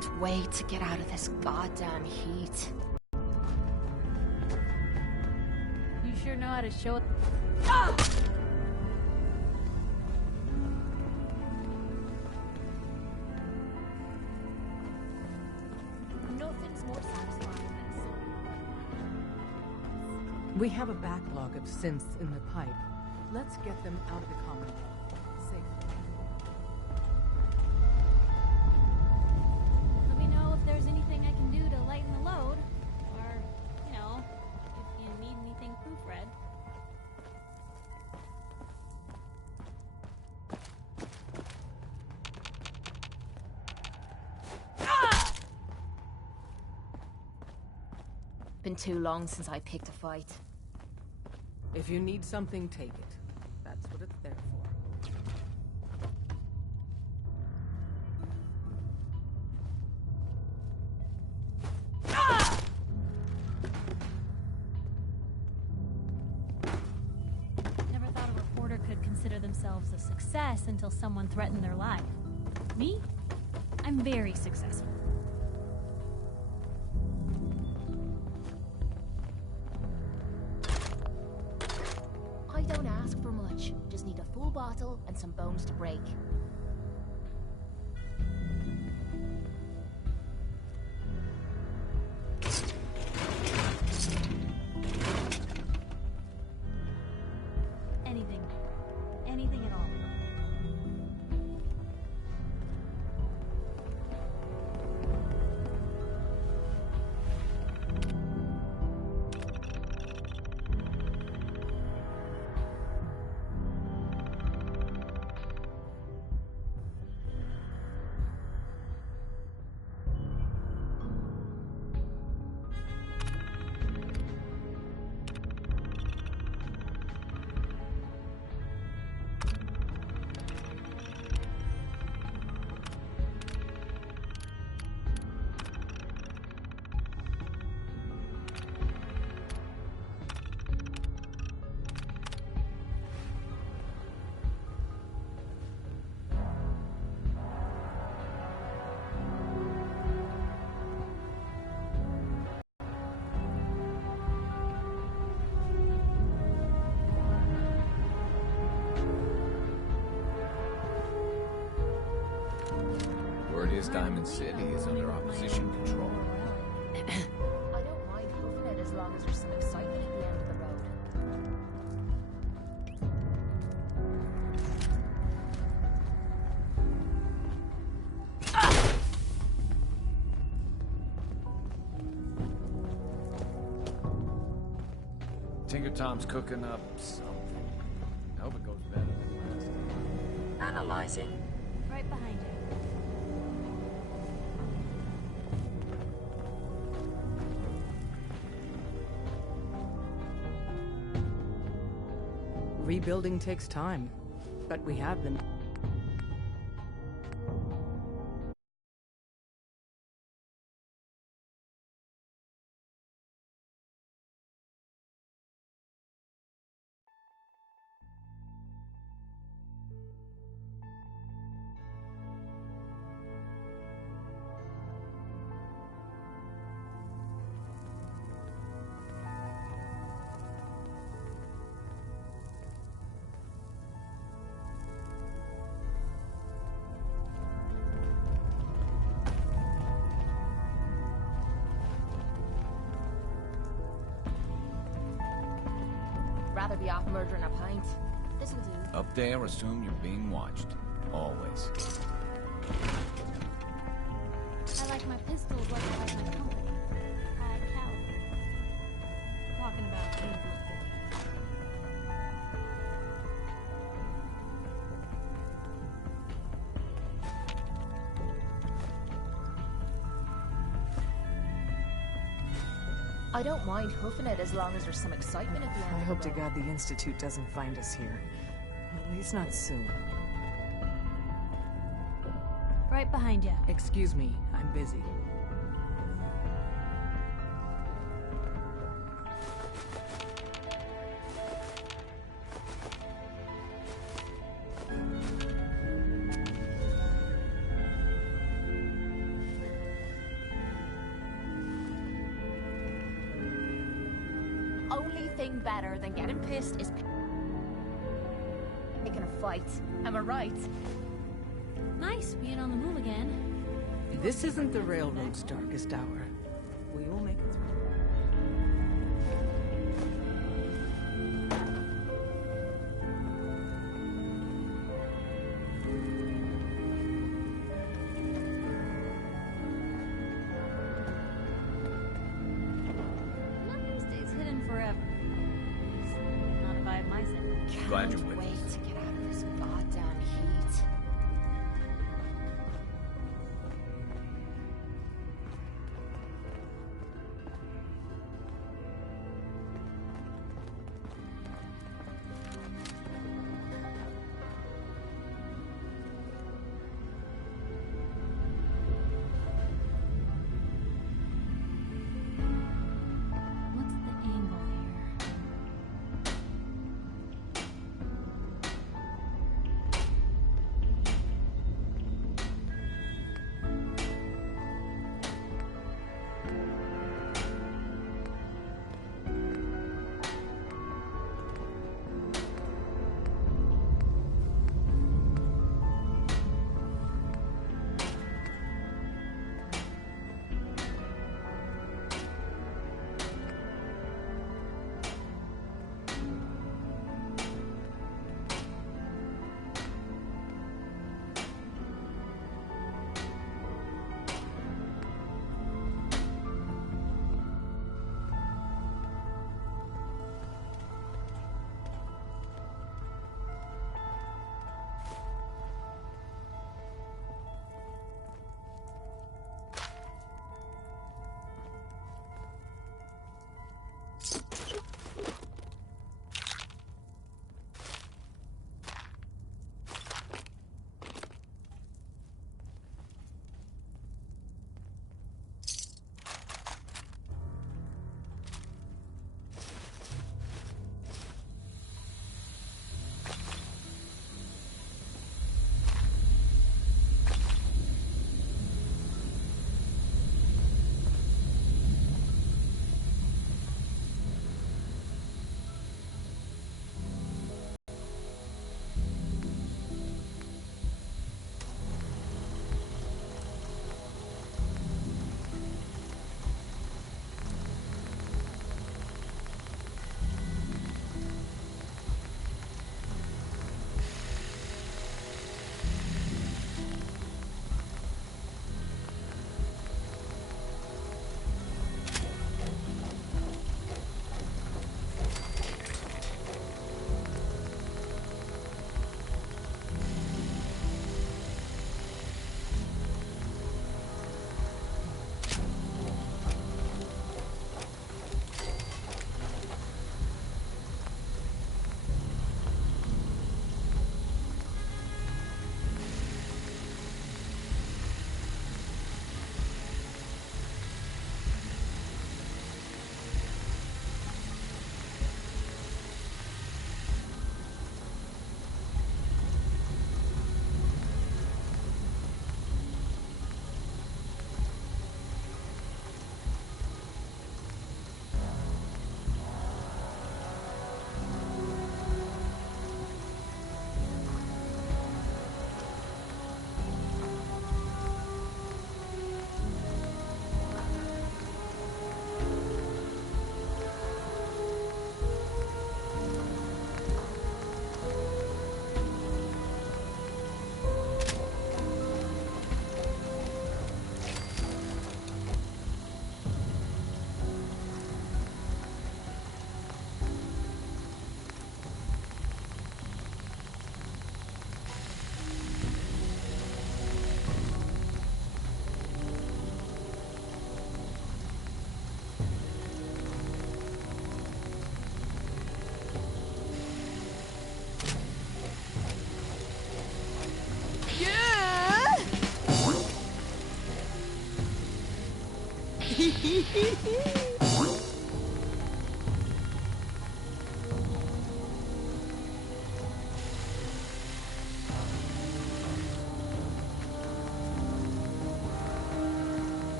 Can't wait to get out of this goddamn heat. You sure know how to show it. Ah! Nothing's more satisfying than We have a backlog of synths in the pipe. Let's get them out of the common safely. Let me know if there's anything I can do to lighten the load. Or, you know, if you need anything proofread. Been too long since I picked a fight. If you need something, take it. That's what it's there for. Never thought a reporter could consider themselves a success until someone threatened their life. Me? I'm very successful. I don't ask for much. Just need a full bottle and some bones to break. Anything. Anything at all. Word is Diamond City is under opposition control. I don't mind hoofing it as long as there's some excitement at the end of the road. Tinker Tom's cooking up something. I hope it goes better than last. Analyzing. Right behind you. Rebuilding takes time, but we have them. Rather be off murdering a pint. This'll do. Up there, assume you're being watched. Always. I like my pistols like I like my company. High caliber. Talking about you. I don't mind hoofing it as long as there's some excitement at the end I of hope the to road. God the Institute doesn't find us here. At least not soon. Right behind you. Excuse me, I'm busy. thing better than getting pissed is picking a fight. Am I right? Nice being on the move again. This isn't the railroad's darkest hour. We will make it through. Nothing stays hidden forever. Not if I have my say. Glad you're Can't with wait us. to get out of this goddamn heat. What's the angle here?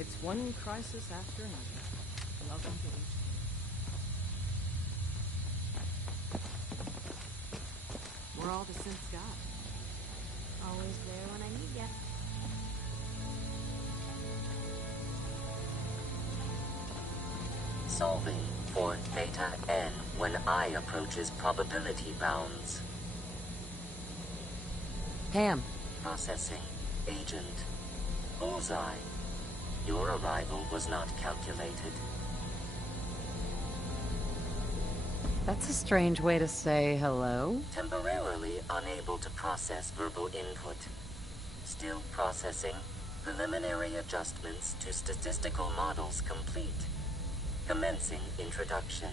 It's one crisis after another. Welcome to HQ. We're all the synths got. Always there when I need ya. Solving for theta n when I approaches probability bounds. Pam. Processing. Agent. Bullseye. Your arrival was not calculated. That's a strange way to say hello. Temporarily unable to process verbal input. Still processing. Preliminary adjustments to statistical models complete. Commencing introduction.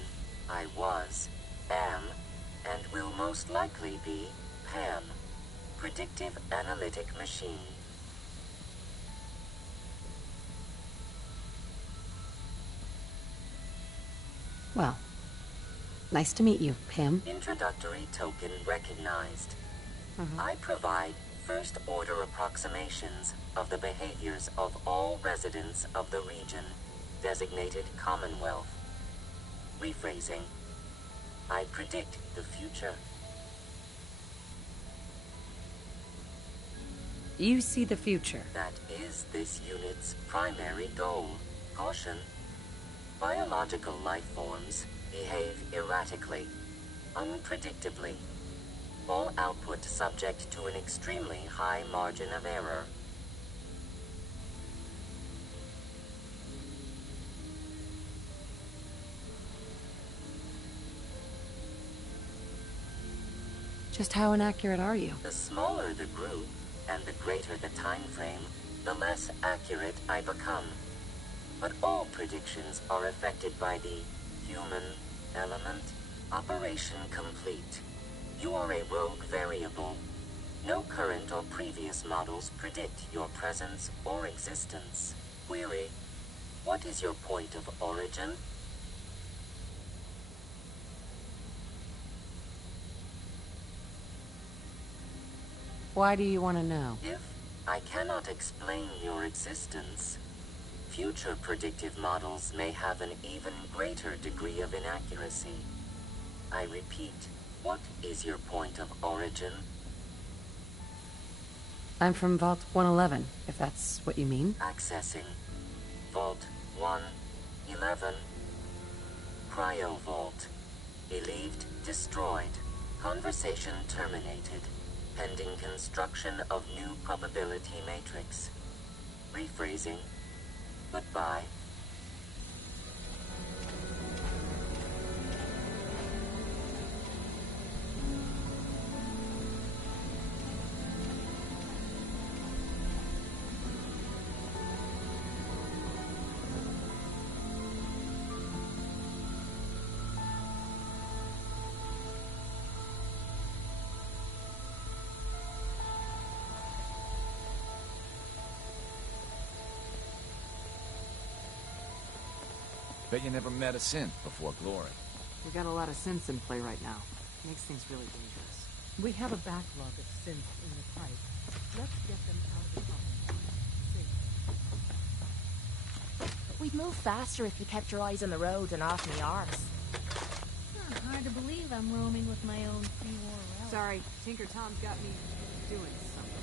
I was, am, and will most likely be Pam. Predictive analytic machine. Well, nice to meet you, Pam. Introductory token recognized. I provide first-order approximations of the behaviors of all residents of the region, designated Commonwealth. Rephrasing. I predict the future. You see the future. That is this unit's primary goal. Caution. Biological life forms behave erratically, unpredictably. All output subject to an extremely high margin of error. Just how inaccurate are you? The smaller the group, and the greater the time frame, the less accurate I become. But all predictions are affected by the human element. Operation complete. You are a rogue variable. No current or previous models predict your presence or existence. Query. What is your point of origin? Why do you want to know? If I cannot explain your existence, future predictive models may have an even greater degree of inaccuracy. I repeat, what is your point of origin? I'm from Vault 111, if that's what you mean. Accessing. Vault 111. Cryo Vault. Believed destroyed. Conversation terminated. Pending construction of new probability matrix. Rephrasing. Goodbye. Bet you never met a synth before Glory. We got a lot of synths in play right now. Makes things really dangerous. We have a backlog of synths in the pipe. Let's get them out of the common. We'd move faster if you kept your eyes on the road and off me arse. Hard to believe I'm roaming with my own pre-war relic. Sorry, Tinker Tom's got me doing something.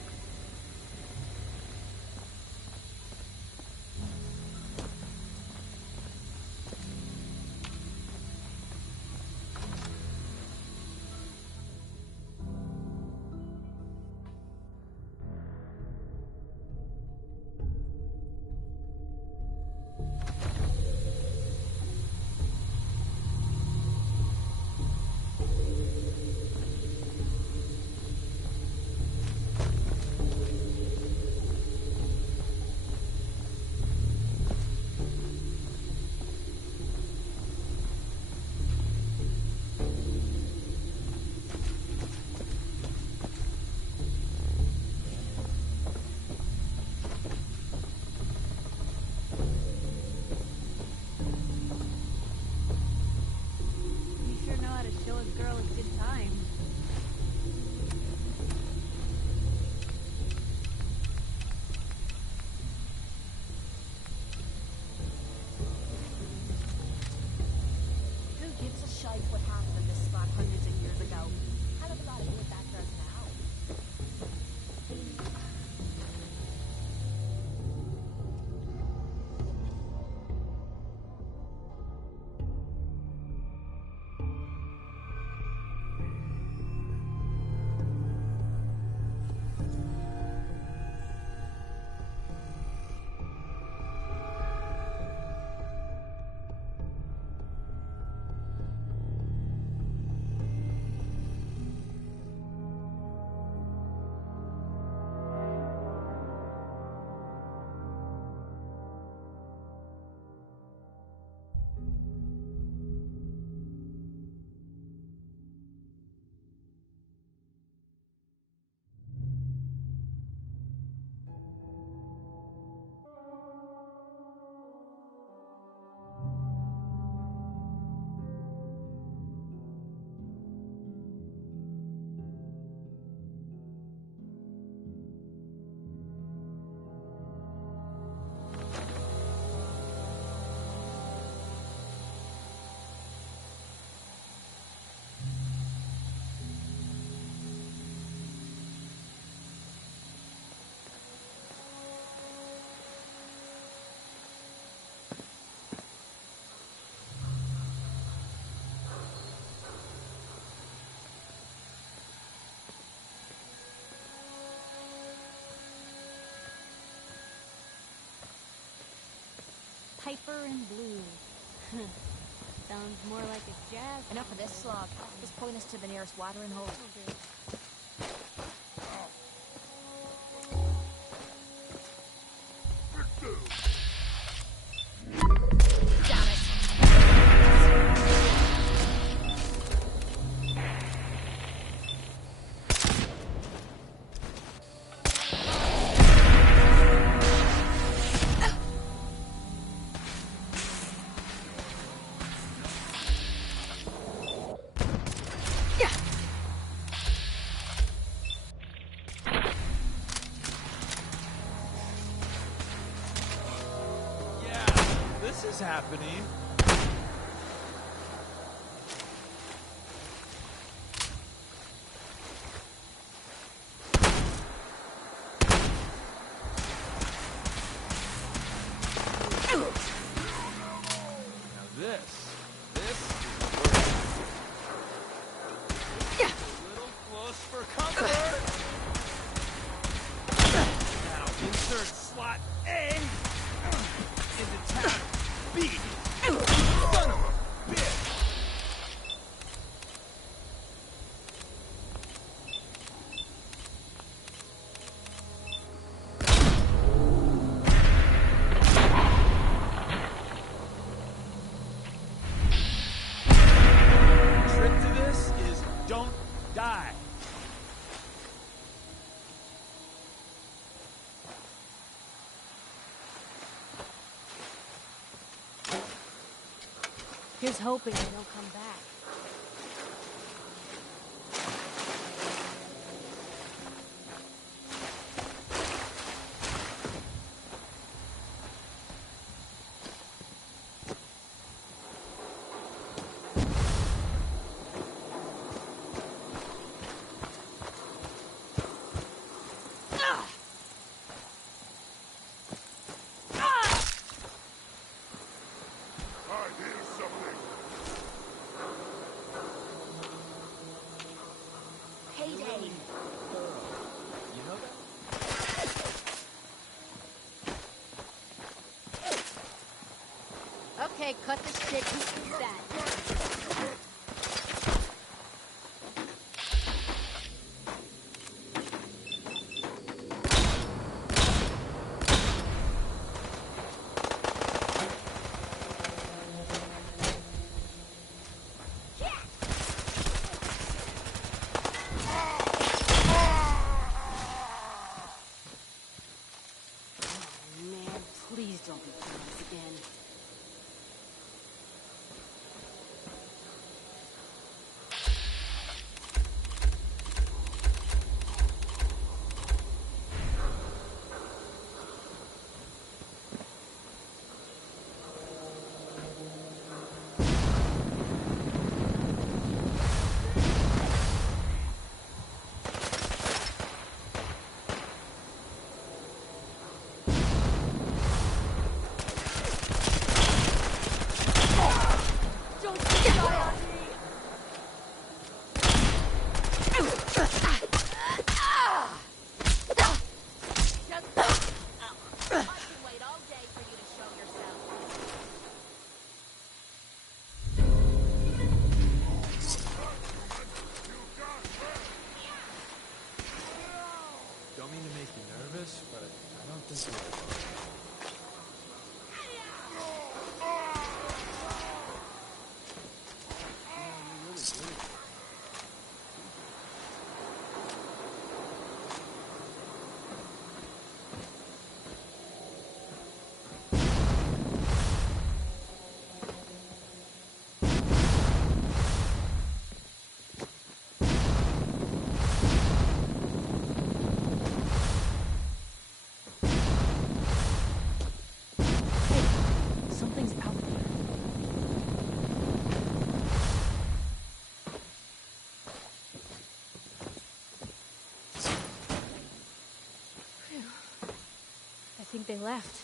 Hyper and Blue. Sounds more like a jazz. Enough of this slog. Just point us to the nearest watering hole. Damn it. This is happening. Now this is a little close for comfort. Now insert slot A into tab B. Son of a bitch. Trick to this is don't die. Here's hoping they don't come back. Payday. You know that? Okay, cut this shit. Who's that? Man, please don't be doing this again. Don't mean to make you nervous, but I don't think you're... Something's out there. Phew. I think they left.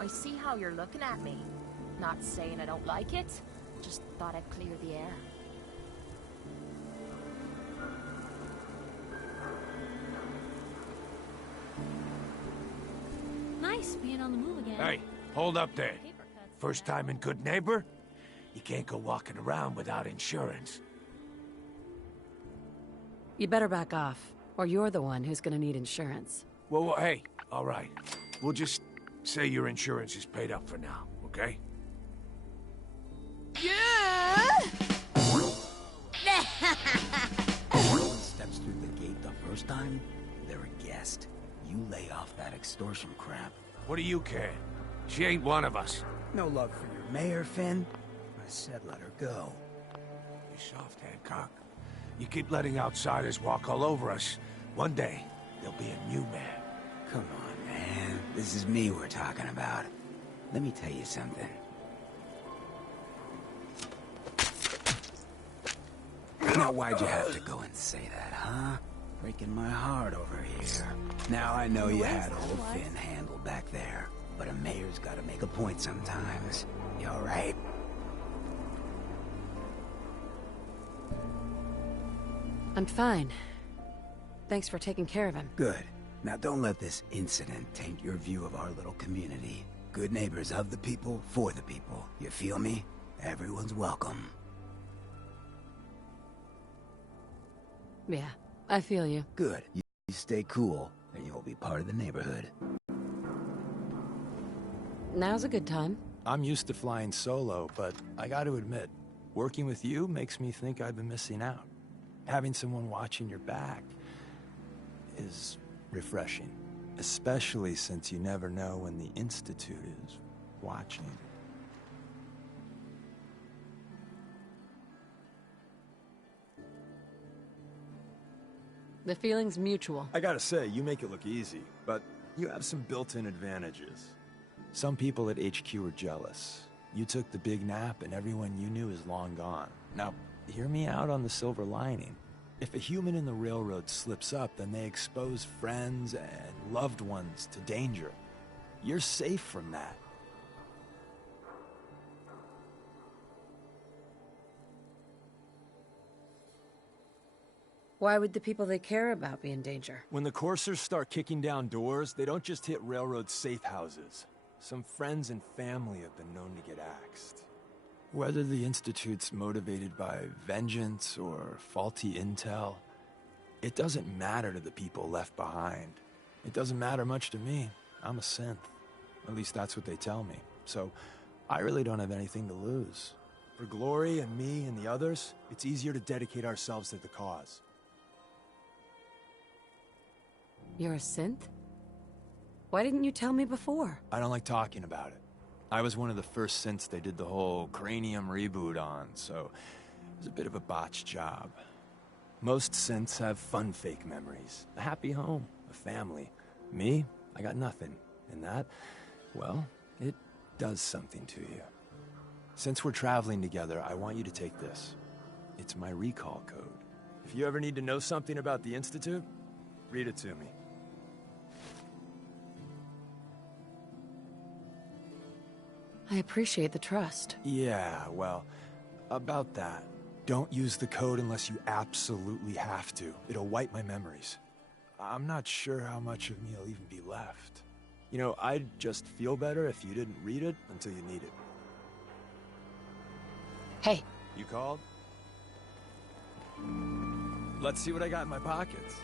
I see how you're looking at me. Not saying I don't like it, just thought I'd clear the air. Nice being on the move again. Hey, hold up there. Paper cuts, First yeah. time in Good Neighbor? You can't go walking around without insurance. You better back off, or you're the one who's gonna need insurance. Well, hey, all right. We'll just say your insurance is paid up for now, okay? Someone steps through the gate the first time, they're a guest. You lay off that extortion crap. What do you care? She ain't one of us. No love for your mayor, Finn? I said let her go. You soft, Hancock. You keep letting outsiders walk all over us. One day, there'll be a new man. Come on, man. This is me we're talking about. Let me tell you something. Now, why'd you have to go and say that, huh? Breaking my heart over here. Now I know you had old Finn handled back there, but a mayor's gotta make a point sometimes. You alright? I'm fine. Thanks for taking care of him. Good. Now don't let this incident taint your view of our little community. Good neighbors of the people, for the people. You feel me? Everyone's welcome. Yeah, I feel you. Good. You stay cool, and you'll be part of the neighborhood. Now's a good time. I'm used to flying solo, but I gotta admit, working with you makes me think I've been missing out. Having someone watching your back is refreshing, especially since you never know when the Institute is watching. The feeling's mutual. I gotta say, you make it look easy, but you have some built-in advantages. Some people at HQ are jealous. You took the big nap and everyone you knew is long gone. Now, hear me out on the silver lining. If a human in the railroad slips up, then they expose friends and loved ones to danger. You're safe from that. Why would the people they care about be in danger? When the coursers start kicking down doors, they don't just hit railroad safe houses. Some friends and family have been known to get axed. Whether the Institute's motivated by vengeance or faulty intel, it doesn't matter to the people left behind. It doesn't matter much to me. I'm a synth. At least that's what they tell me. So I really don't have anything to lose. For Glory and me and the others, it's easier to dedicate ourselves to the cause. You're a synth? Why didn't you tell me before? I don't like talking about it. I was one of the first synths they did the whole Cranium reboot on, so it was a bit of a botched job. Most synths have fun fake memories. A happy home, a family. Me, I got nothing. And that, well, it does something to you. Since we're traveling together, I want you to take this. It's my recall code. If you ever need to know something about the Institute, read it to me. I appreciate the trust. Yeah, well, about that. Don't use the code unless you absolutely have to. It'll wipe my memories. I'm not sure how much of me will even be left. You know, I'd just feel better if you didn't read it until you need it. Hey, You called? Let's see what I got in my pockets.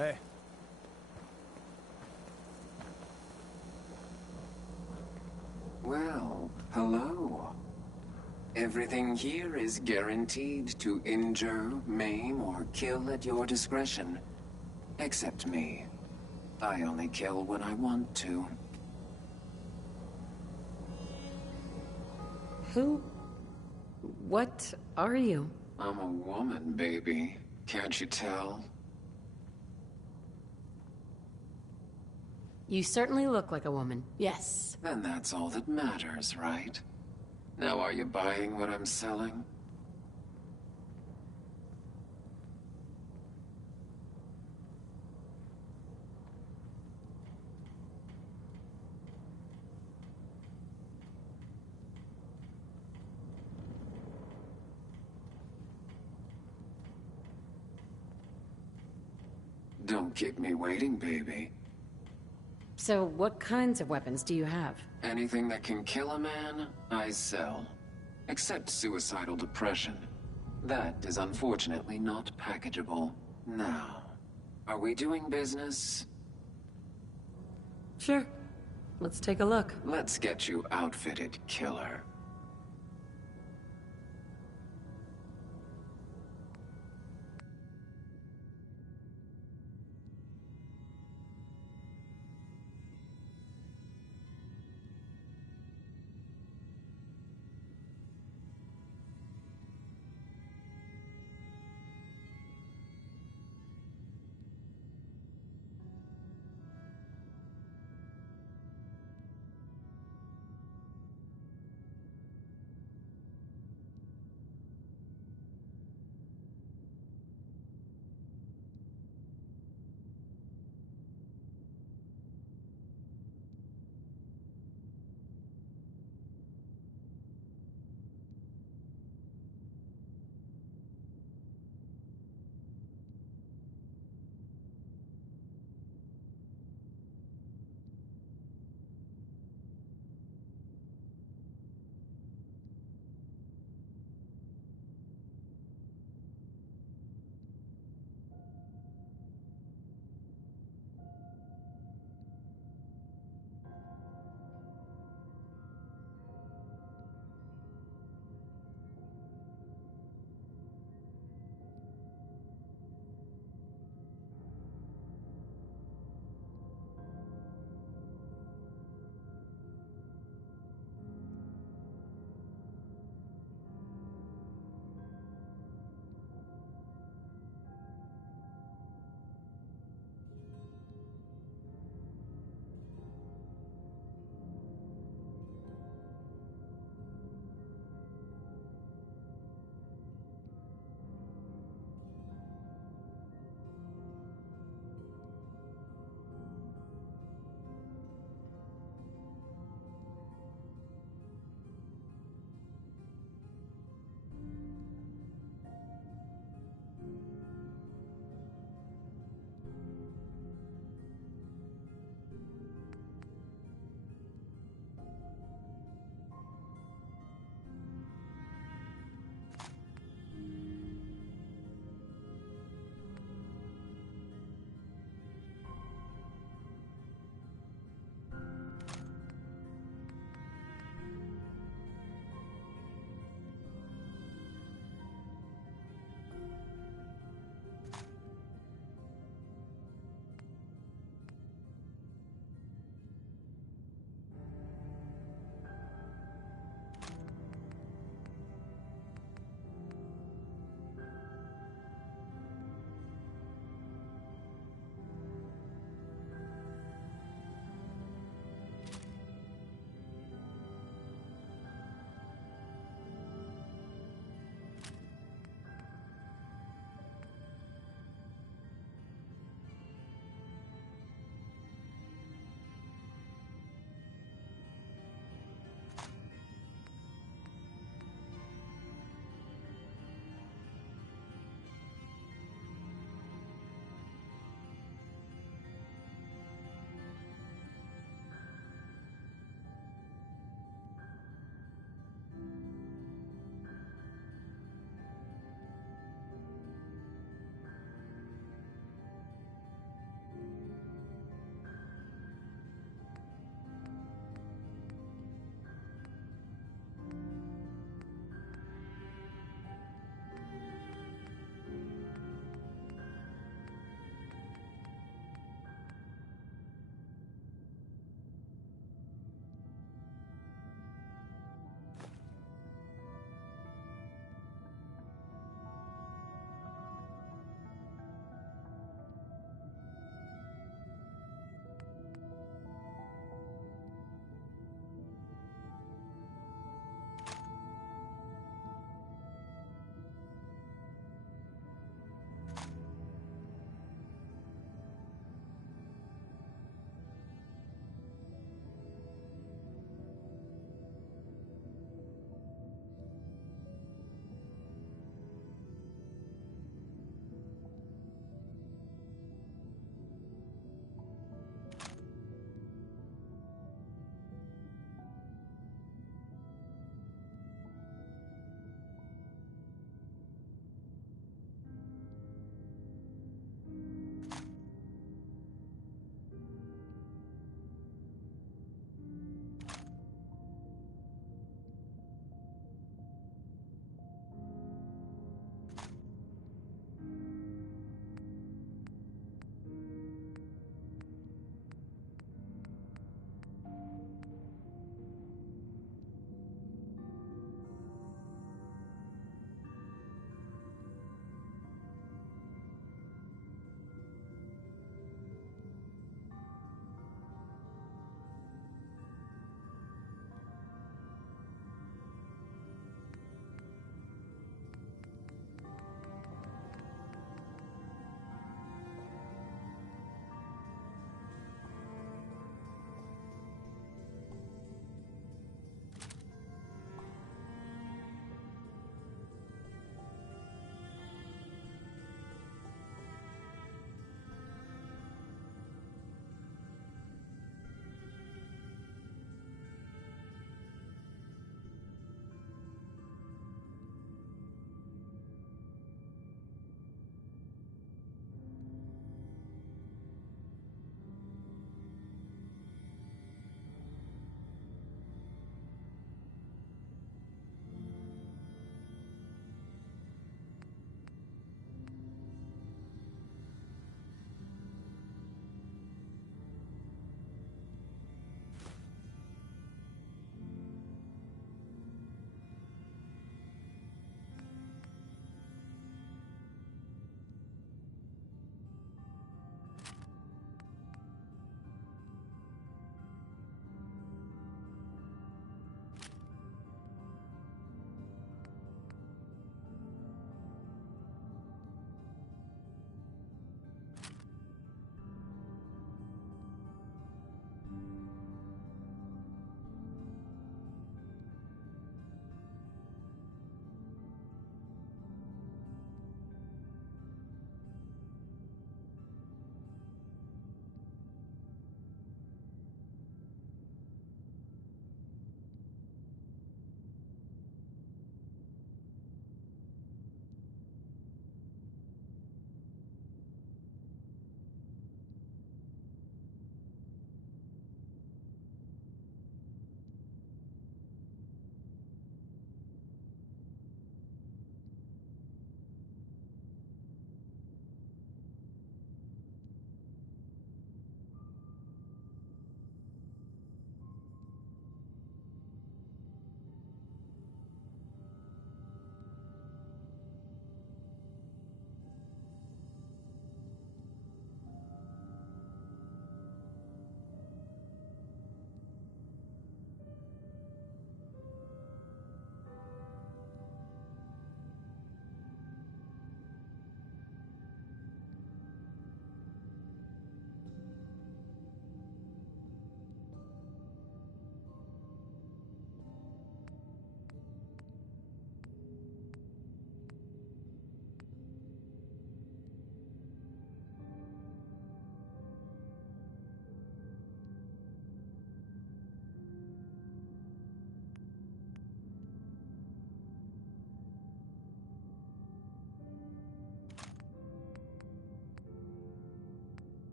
Hey. Well, hello. Everything here is guaranteed to injure, maim, or kill at your discretion. Except me. I only kill when I want to. Who? What are you? I'm a woman, baby. Can't you tell? You certainly look like a woman, yes. Then that's all that matters, right? Now are you buying what I'm selling? Don't keep me waiting, baby. So what kinds of weapons do you have? Anything that can kill a man, I sell. Except suicidal depression. That is unfortunately not packageable. Now, are we doing business? Sure. Let's take a look. Let's get you outfitted, killer.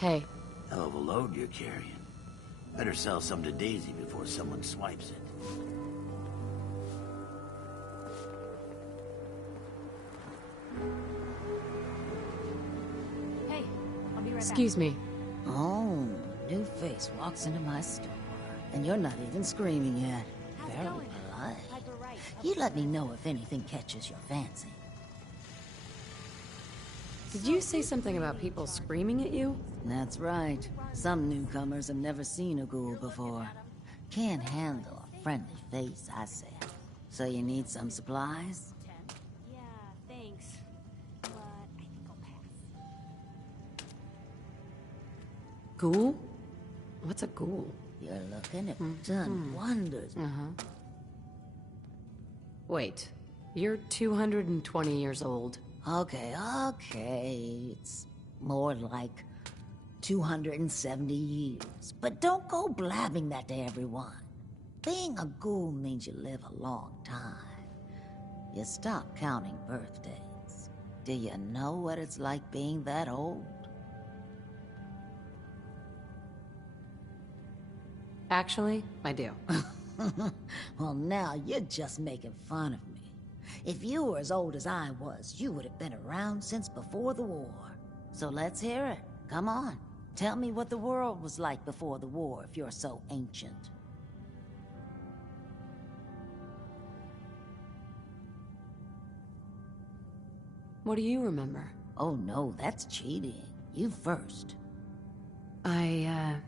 Hey. Hell of a load you're carrying. Better sell some to Daisy before someone swipes it. Hey, I'll be right back. Excuse me. Oh, new face walks into my store. And you're not even screaming yet. How's it Very going? polite. Piper Wright. You let me know if anything catches your fancy. Did you say something about people screaming at you? That's right. Some newcomers have never seen a ghoul before. Can't handle a friendly face, I said. So you need some supplies? Yeah, thanks. But I think I'll pass. Ghoul? What's a ghoul? You're looking at done wonders. Wait, you're 220 years old. Okay. It's more like 270 years. But don't go blabbing that to everyone. Being a ghoul means you live a long time. You stop counting birthdays. Do you know what it's like being that old? Actually, I do. Well, now you're just making fun of me. If you were as old as I was, you would have been around since before the war. So let's hear it. Come on. Tell me what the world was like before the war if you're so ancient. What do you remember? Oh no, that's cheating. You first. I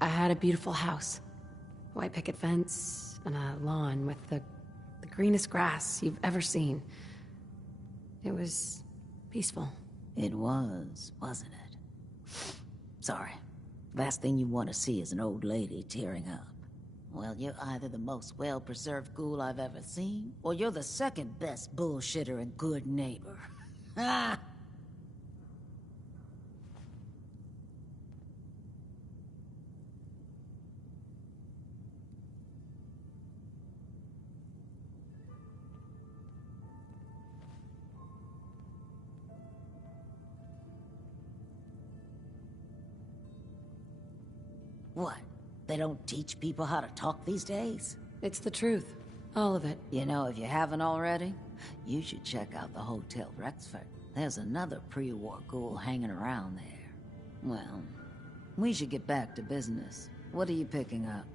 had a beautiful house. White picket fence and a lawn with the greenest grass you've ever seen. It was peaceful. It was, wasn't it? Sorry. Last thing you want to see is an old lady tearing up. Well, you're either the most well-preserved ghoul I've ever seen, or you're the second best bullshitter and good neighbor. Ah! What? They don't teach people how to talk these days? It's the truth. All of it. You know, if you haven't already, you should check out the Hotel Rexford. There's another pre-war ghoul hanging around there. Well, we should get back to business. What are you picking up?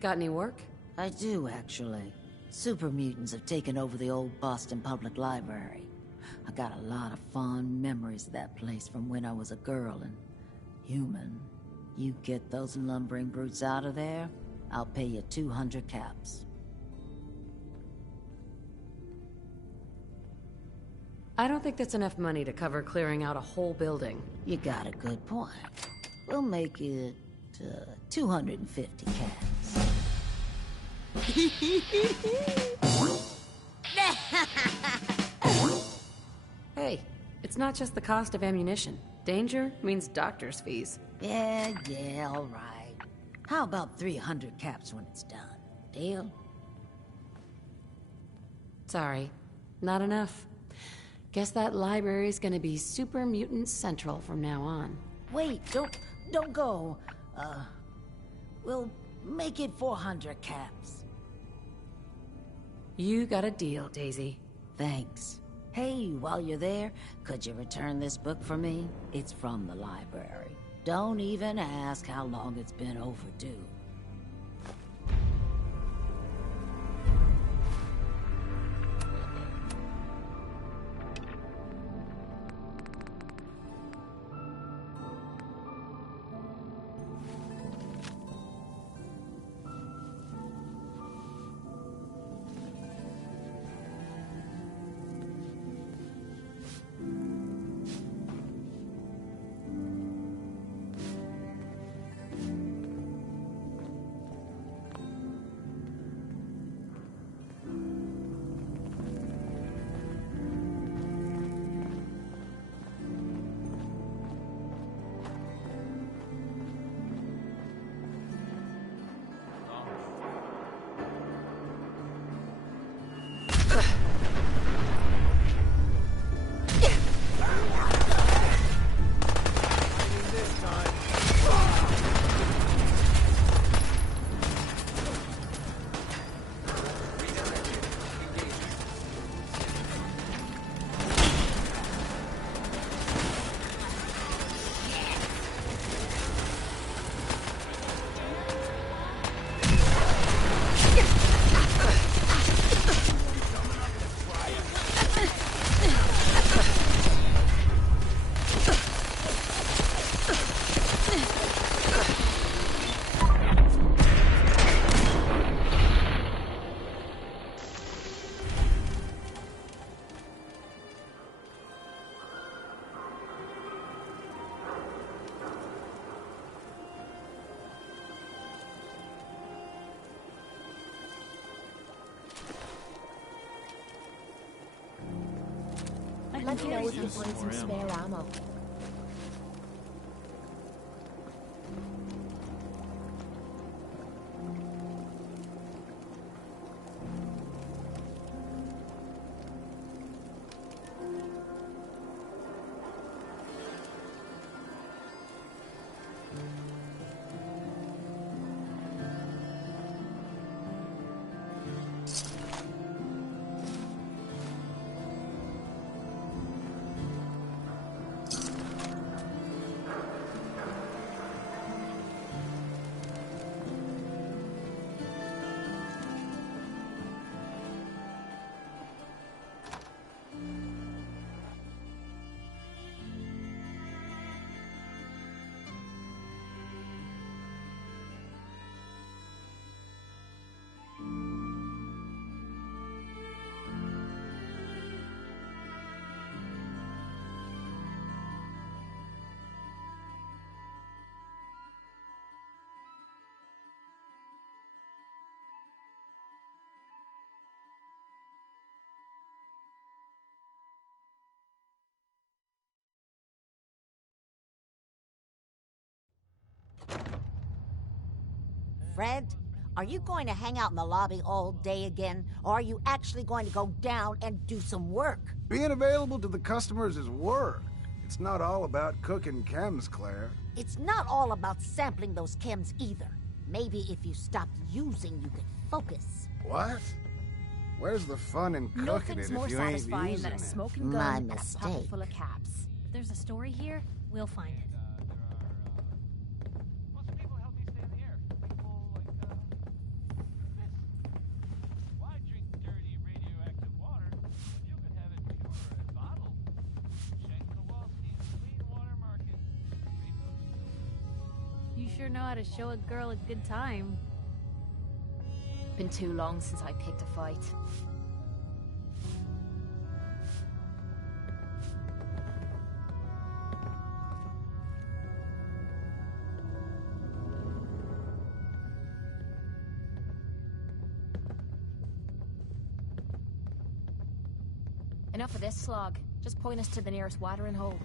Got any work? I do, actually. Super mutants have taken over the old Boston Public Library. I got a lot of fond memories of that place from when I was a girl and human. You get those lumbering brutes out of there, I'll pay you 200 caps. I don't think that's enough money to cover clearing out a whole building. You got a good point. We'll make it 250 caps. Hey, it's not just the cost of ammunition. Danger means doctor's fees. Yeah, all right. How about 300 caps when it's done? Deal? Sorry, not enough. Guess that library's gonna be Super Mutant Central from now on. Wait, don't go. We'll make it 400 caps. You got a deal, Daisy. Thanks. Hey, while you're there, could you return this book for me? It's from the library. Don't even ask how long it's been overdue. Frankie knows we can find some spare ammo. Fred, are you going to hang out in the lobby all day again, or are you actually going to go down and do some work? Being available to the customers is work. It's not all about cooking chems, Claire. It's not all about sampling those chems either. Maybe if you stopped using, you could focus. What? Where's the fun in cooking Nothing's it more if you ain't satisfying using than a it? smoking My gun and a mistake. pocket full of caps. If there's a story here, we'll find it. You sure know how to show a girl a good time. Been too long since I picked a fight. Enough of this slog. Just point us to the nearest watering hole.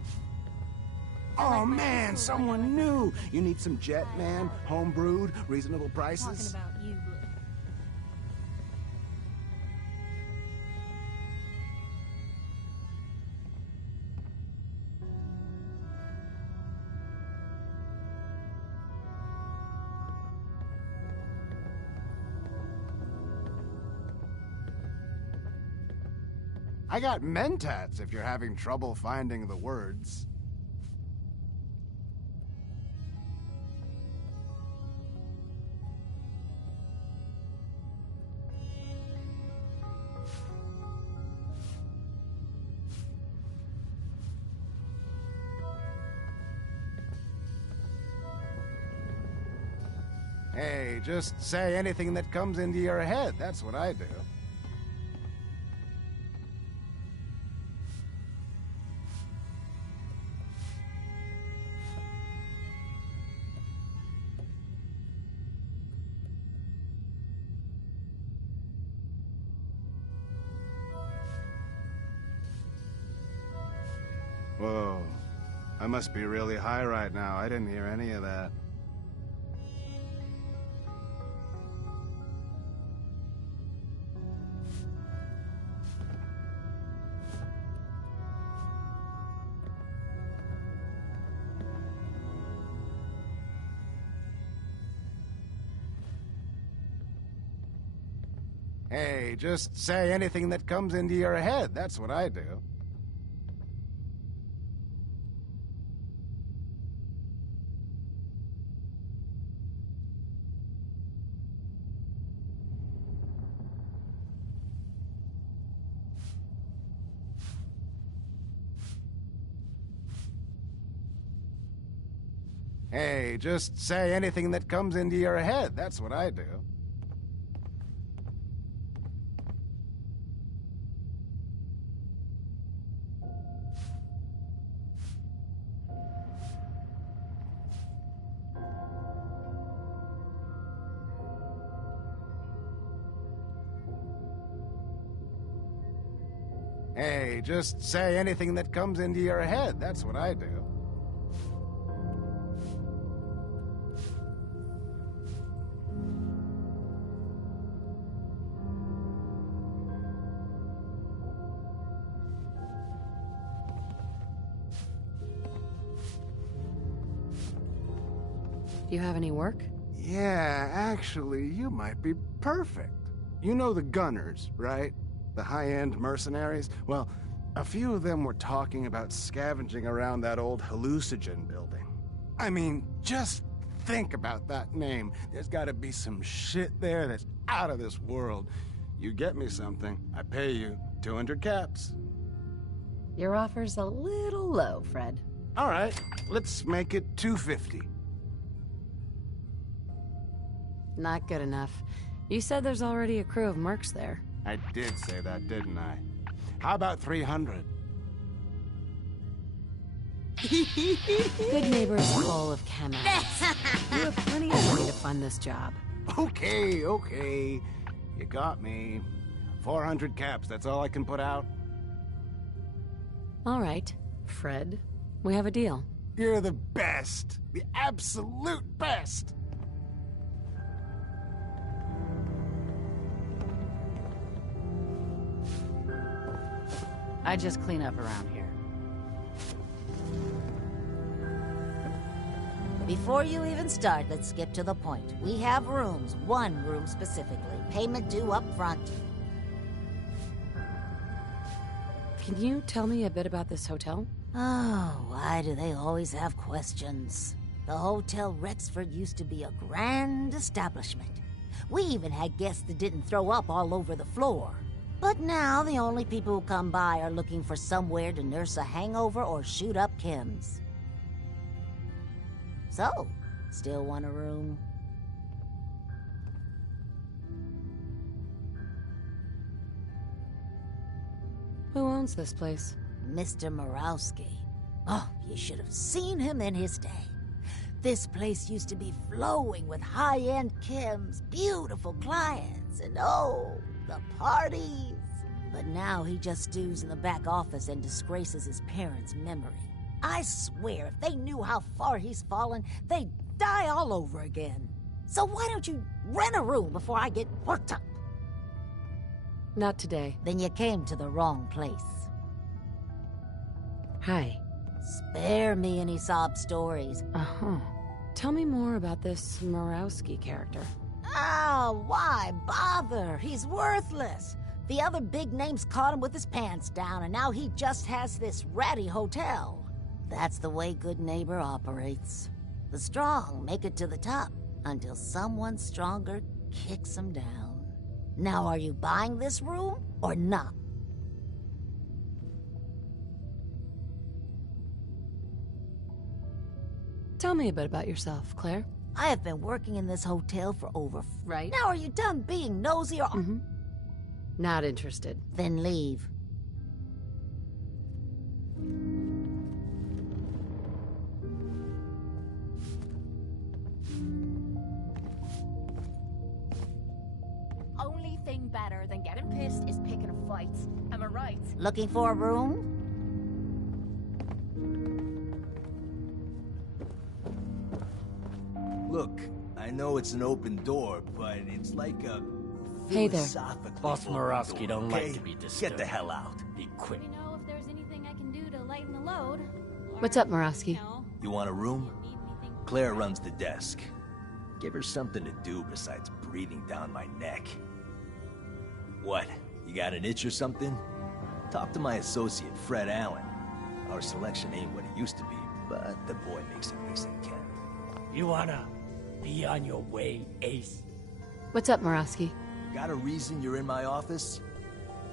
Oh man, someone new! You need some jet, man? Home brewed, reasonable Talking prices? about you, Blue. I got mentats if you're having trouble finding the words. Hey, just say anything that comes into your head. That's what I do. Whoa. I must be really high right now. I didn't hear any of that. Hey, just say anything that comes into your head. That's what I do. Hey, just say anything that comes into your head. That's what I do. Hey, just say anything that comes into your head. That's what I do. Do you have any work? Yeah, actually, you might be perfect. You know the Gunners, right? The high-end mercenaries? Well, a few of them were talking about scavenging around that old hallucinogen building. I mean, just think about that name. There's gotta be some shit there that's out of this world. You get me something, I pay you 200 caps. Your offer's a little low, Fred. All right, let's make it 250. Not good enough. You said there's already a crew of mercs there. I did say that, didn't I? How about 300? Good neighbors full of chemists. You have plenty of money to fund this job. Okay, okay. You got me. 400 caps, that's all I can put out? All right, Fred. We have a deal. You're the best. The absolute best. I just clean up around here. Before you even start, let's skip to the point. We have rooms, one room specifically. Payment due up front. Can you tell me a bit about this hotel? Oh, why do they always have questions? The Hotel Rexford used to be a grand establishment. We even had guests that didn't throw up all over the floor. But now the only people who come by are looking for somewhere to nurse a hangover or shoot up chems. So, still want a room? Who owns this place? Mr. Murawski. Oh, you should have seen him in his day. This place used to be flowing with high-end chems, beautiful clients, and oh, the parties. But now he just stews in the back office and disgraces his parents' memory. I swear, if they knew how far he's fallen, they'd die all over again. So why don't you rent a room before I get worked up? Not today. Then you came to the wrong place. Hi. Spare me any sob stories. Uh-huh. Tell me more about this Murawski character. Oh, why bother? He's worthless. The other big names caught him with his pants down, and now he just has this ratty hotel. That's the way Good Neighbor operates. The strong make it to the top, until someone stronger kicks them down. Now, are you buying this room, or not? Tell me a bit about yourself, Claire. I have been working in this hotel for over... Right. Now, are you done being nosy, or... Mm-hmm. Not interested. Then leave. Only thing better than getting pissed is picking a fight. Am I right? Looking for a room? Look, I know it's an open door, but it's like a Hey there. Boss Murawski don't like to be Get disturbed. the hell out. Be quick. Let me know if there's anything I can do to lighten the load. What's up, Murawski? You want a room? Claire runs the desk. Give her something to do besides breathing down my neck. What? You got an itch or something? Talk to my associate, Fred Allen. Our selection ain't what it used to be, but the boy makes it best he can. You wanna be on your way, Ace? What's up, Murawski? Got a reason you're in my office?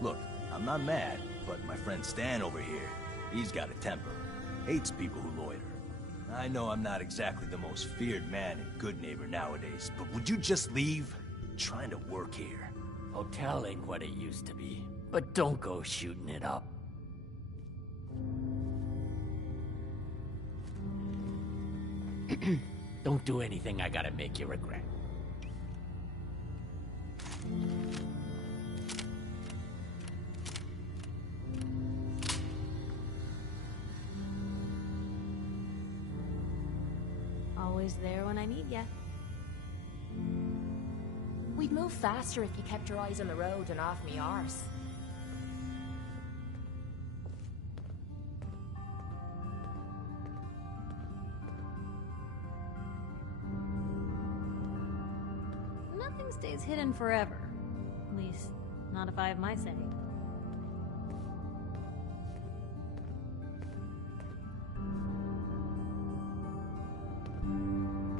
Look, I'm not mad, but my friend Stan over here, he's got a temper. Hates people who loiter. I know I'm not exactly the most feared man in Good Neighbor nowadays, but would you just leave? I'm trying to work here. Hotel ain't what it used to be, but don't go shooting it up. Don't do anything I gotta make you regret. when I need ya. We'd move faster if you kept your eyes on the road and off me arse. Nothing stays hidden forever. At least, not if I have my say.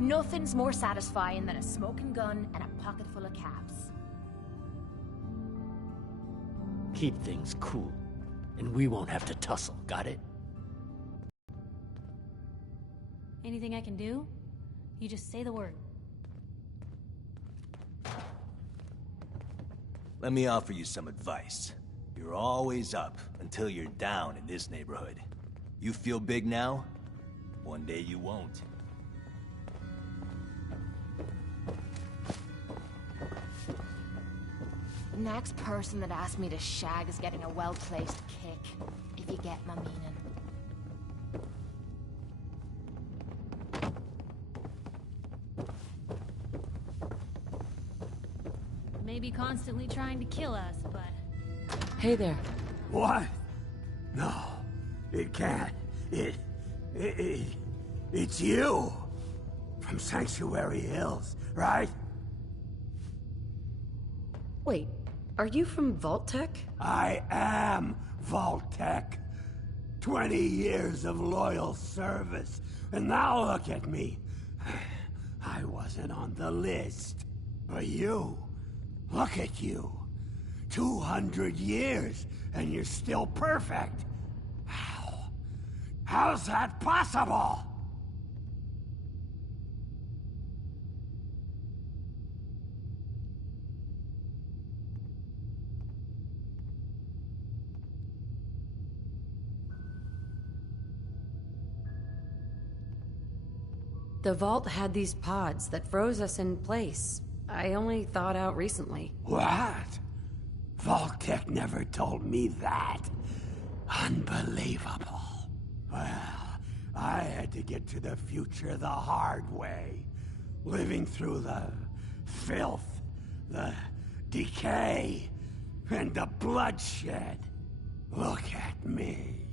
Nothing's more satisfying than a smoking gun and a pocket full of caps. Keep things cool, and we won't have to tussle, got it? Anything I can do? You just say the word. Let me offer you some advice. You're always up until you're down in this neighborhood. You feel big now? One day you won't. Next person that asks me to shag is getting a well-placed kick, if you get my meaning. Maybe constantly trying to kill us, but... Hey there. What? No, it can't. It's you. From Sanctuary Hills, right? Wait, are you from Vault-Tec? I am Vault-Tec. 20 years of loyal service, and now look at me. I wasn't on the list. But you, look at you. 200 years, and you're still perfect. How? How's that possible? The Vault had these pods that froze us in place. I only thawed out recently. What? Vault-Tec never told me that. Unbelievable. Well, I had to get to the future the hard way. Living through the filth, the decay, and the bloodshed. Look at me.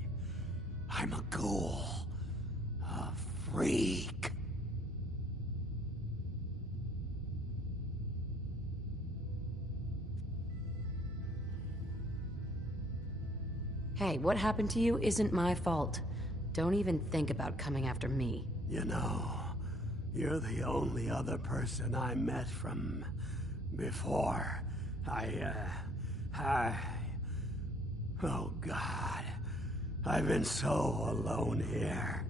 I'm a ghoul. A freak. Hey, what happened to you isn't my fault. Don't even think about coming after me. You know, you're the only other person I met from before. Oh God. I've been so alone here.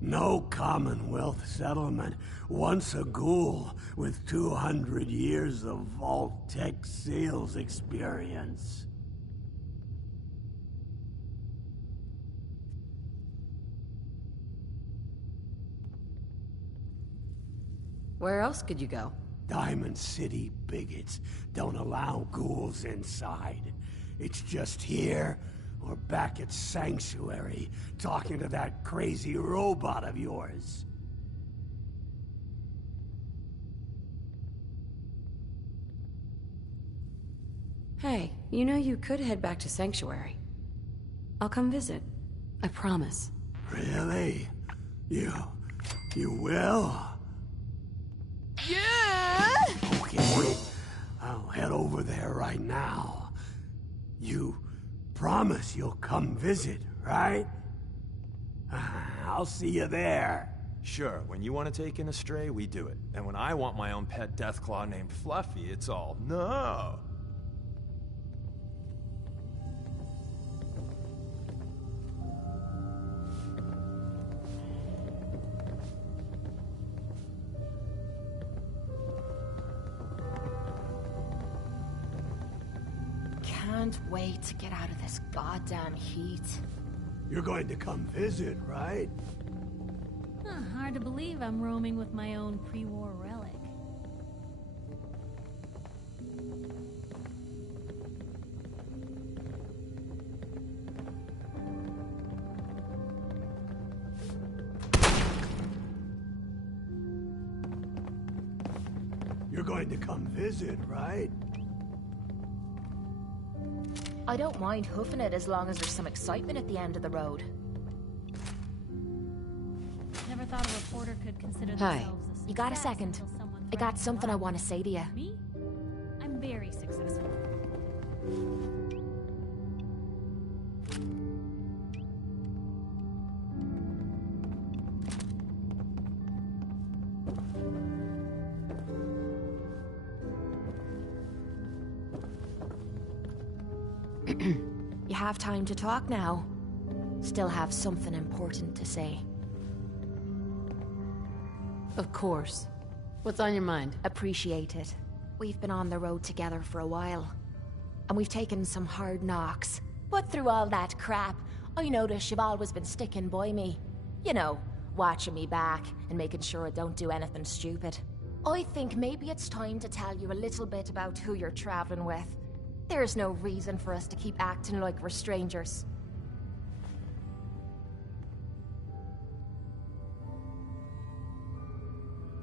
No Commonwealth settlement. Once a ghoul with 200 years of Vault-Tec sales experience. Where else could you go? Diamond City bigots don't allow ghouls inside. It's just here or back at Sanctuary, talking to that crazy robot of yours. Hey, you know you could head back to Sanctuary. I'll come visit. I promise. Really? You will? Yeah! Okay, I'll head over there right now. You promise you'll come visit, right? I'll see you there. Sure, when you want to take in a stray, we do it. And when I want my own pet Deathclaw named Fluffy, it's all no. Can't wait to get out of this goddamn heat. You're going to come visit, right? Hard to believe I'm roaming with my own pre-war relic. You're going to come visit, right? I don't mind hoofing it as long as there's some excitement at the end of the road. Never thought a reporter could consider Hi. themselves a success. You got a second? Until someone I got threatened something I their want to say to you. life. Me? I'm very successful. You have time to talk now. Still have something important to say. Of course. What's on your mind? Appreciate it. We've been on the road together for a while. And we've taken some hard knocks. But through all that crap, I notice you've always been sticking by me. You know, watching me back and making sure I don't do anything stupid. I think maybe it's time to tell you a little bit about who you're traveling with. There's no reason for us to keep acting like we're strangers.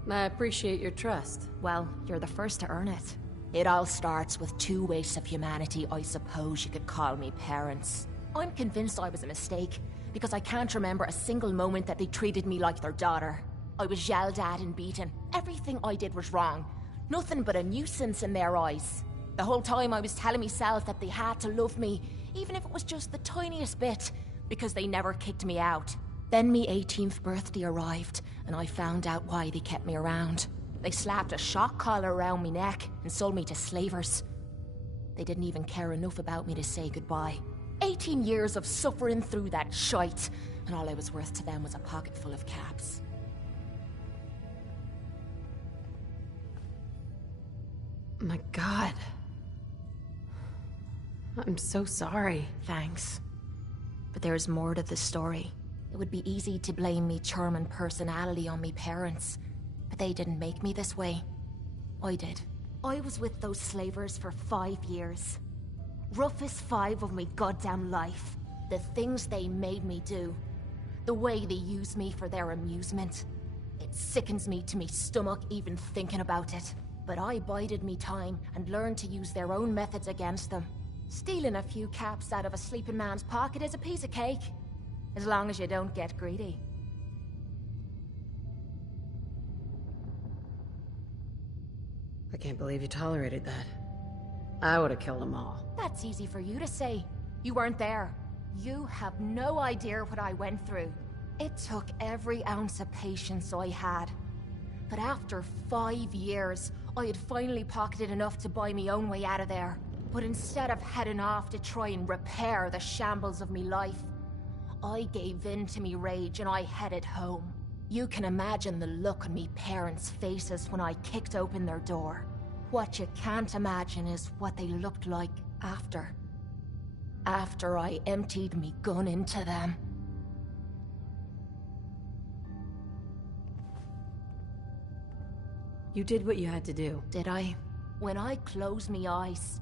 I appreciate your trust. Well, you're the first to earn it. It all starts with two wastes of humanity I suppose you could call me parents. I'm convinced I was a mistake, because I can't remember a single moment that they treated me like their daughter. I was yelled at and beaten. Everything I did was wrong. Nothing but a nuisance in their eyes. The whole time I was telling myself that they had to love me, even if it was just the tiniest bit, because they never kicked me out. Then me 18th birthday arrived, and I found out why they kept me around. They slapped a shock collar around me neck and sold me to slavers. They didn't even care enough about me to say goodbye. 18 years of suffering through that shite, and all I was worth to them was a pocket full of caps. My God. I'm so sorry. Thanks. But there's more to the story. It would be easy to blame me charming personality on me parents, but they didn't make me this way. I did. I was with those slavers for 5 years. Roughest 5 of my goddamn life. The things they made me do. The way they used me for their amusement. It sickens me to me stomach even thinking about it. But I bided me time and learned to use their own methods against them. Stealing a few caps out of a sleeping man's pocket is a piece of cake. As long as you don't get greedy. I can't believe you tolerated that. I would have killed them all. That's easy for you to say. You weren't there. You have no idea what I went through. It took every ounce of patience I had. But after 5 years, I had finally pocketed enough to buy me own way out of there. But instead of heading off to try and repair the shambles of me life, I gave in to me rage and I headed home. You can imagine the look on me parents' faces when I kicked open their door. What you can't imagine is what they looked like after. After I emptied me gun into them. You did what you had to do. Did I? When I close me eyes,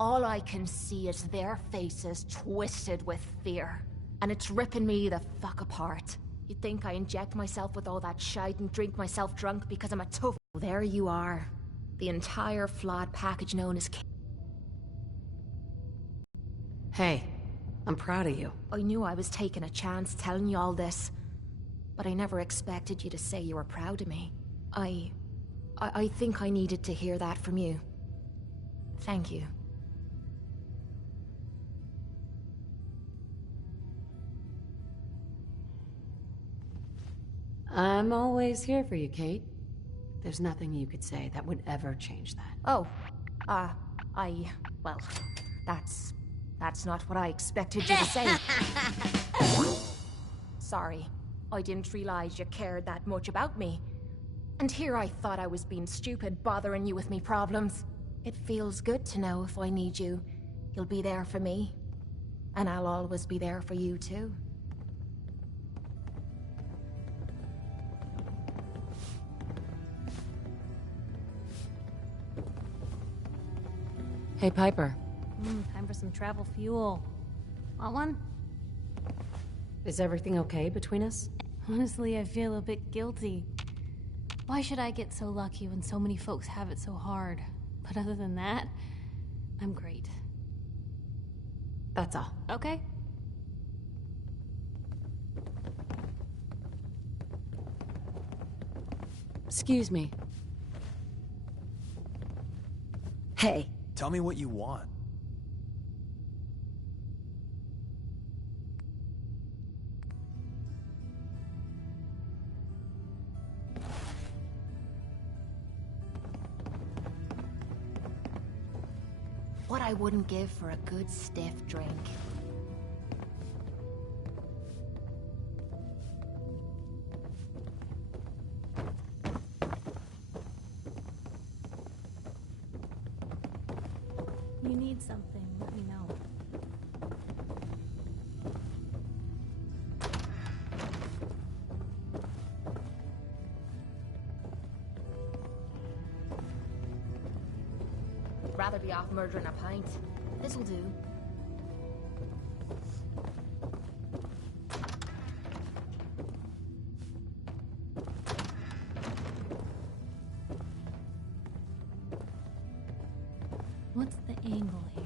all I can see is their faces twisted with fear. And it's ripping me the fuck apart. You'd think I inject myself with all that shite and drink myself drunk because I'm a tough... There you are. The entire flawed package known as... Hey, I'm proud of you. I knew I was taking a chance telling you all this, but I never expected you to say you were proud of me. I think I needed to hear that from you. Thank you. I'm always here for you, Kate. There's nothing you could say that would ever change that. Oh, well, that's not what I expected you to say. Sorry, I didn't realize you cared that much about me. And here I thought I was being stupid, bothering you with me problems. It feels good to know if I need you, you'll be there for me. And I'll always be there for you, too. Hey, Piper. Time for some travel fuel. Want one? Is everything okay between us? Honestly, I feel a bit guilty. Why should I get so lucky when so many folks have it so hard? But other than that, I'm great. That's all. Okay. Excuse me. Hey. Tell me what you want. What I wouldn't give for a good stiff drink. You need something, let me know. Rather be off murdering a pint. This'll do. What's the angle here?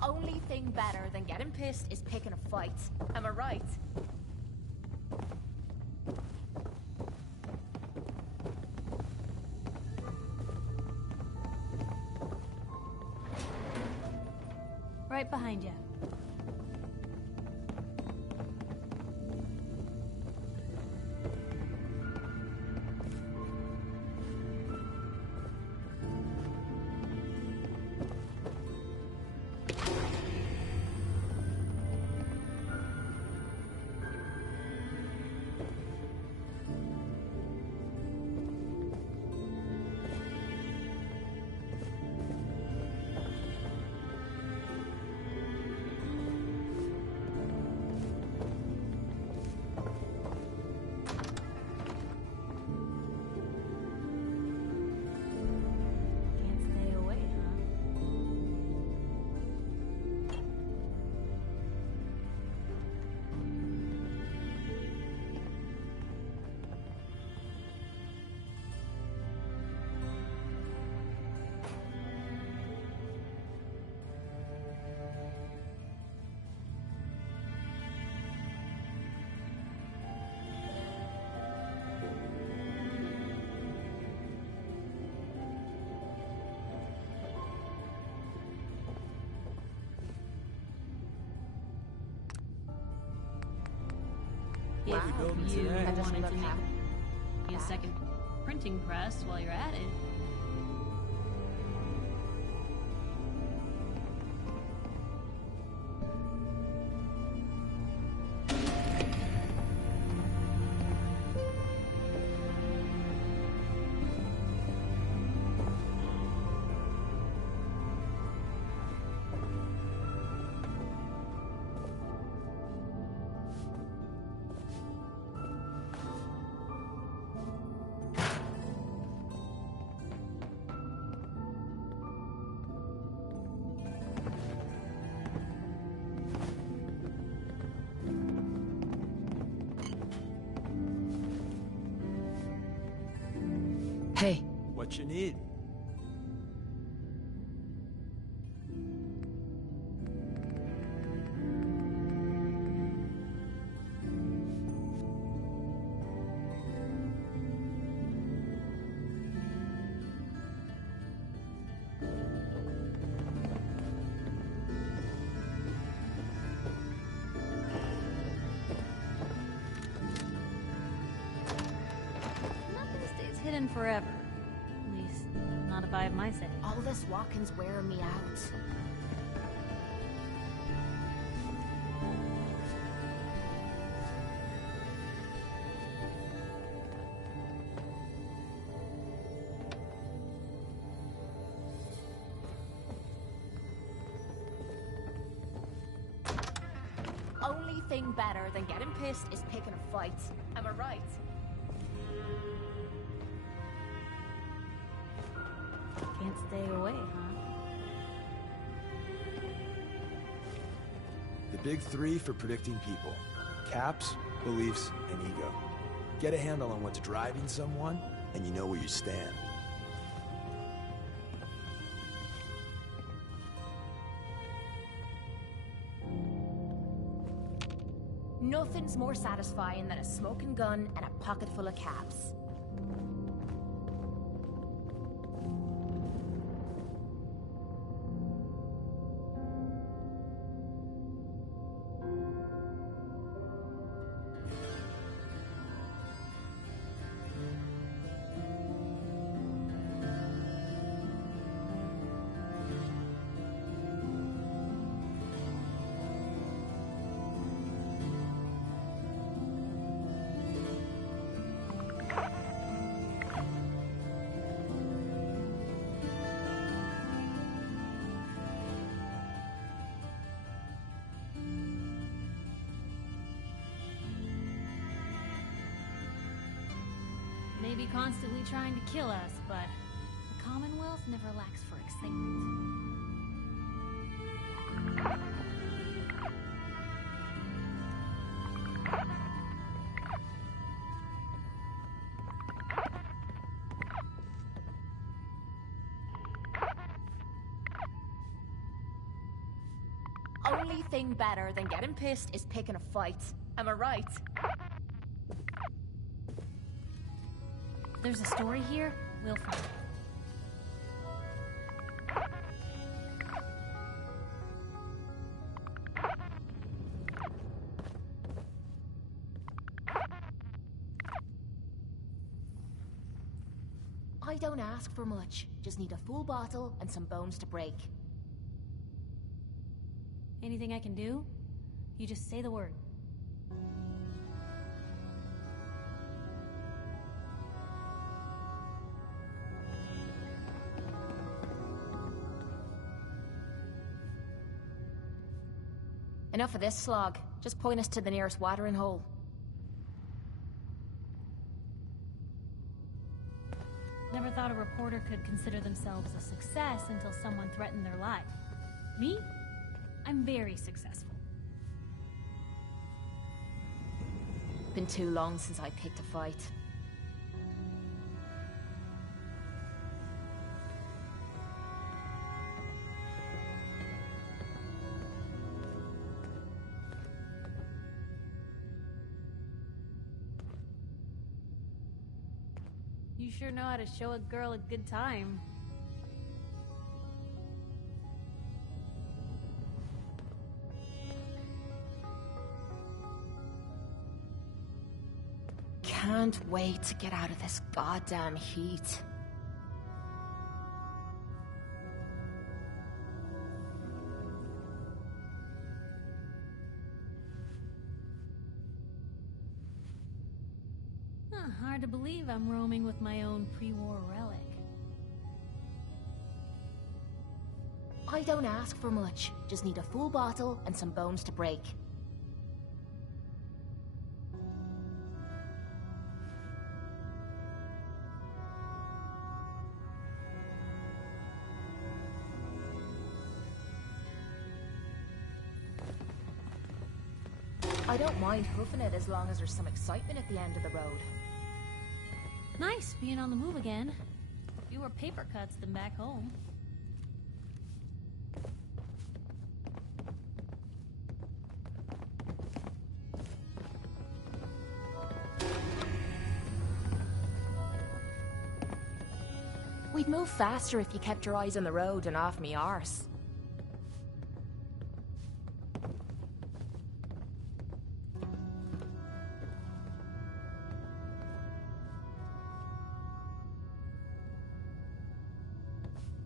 Only thing better than getting pissed is picking a fight. Am I right? Right behind you. If What are we building you today? wanted to make a second printing press while you're at it. Hey. What you need? Nothing stays hidden forever. At least, not if I have my say. All this walking's wearing me out. Only thing better than getting pissed is picking a fight. Am I right? Can't stay away, huh? The big three for predicting people. Caps, beliefs, and ego. Get a handle on what's driving someone, and you know where you stand. Nothing's more satisfying than a smoking gun and a pocket full of caps. Maybe constantly trying to kill us, but the Commonwealth never lacks for excitement. Only thing better than getting pissed is picking a fight. Am I right? There's a story here, we'll find it. I don't ask for much. Just need a full bottle and some bones to break. Anything I can do? You just say the word. Enough of this slog. Just point us to the nearest watering hole. Never thought a reporter could consider themselves a success until someone threatened their life. Me? I'm very successful. Been too long since I picked a fight. You sure know how to show a girl a good time. Can't wait to get out of this goddamn heat. Hard to believe I'm roaming with my own pre-war relic. I don't ask for much. Just need a full bottle and some bones to break. I don't mind hoofing it as long as there's some excitement at the end of the road. Nice being on the move again. Fewer paper cuts than back home. We'd move faster if you kept your eyes on the road and off me arse.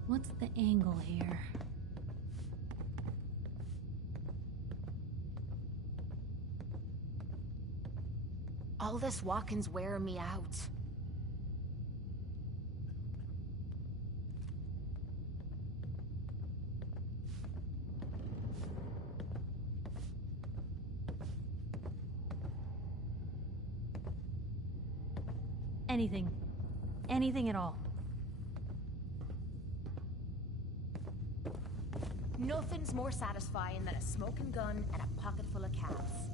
What's the angle here? All this walking's wearing me out. Anything. Anything at all. Nothing's more satisfying than a smoking gun and a pocket full of cabs.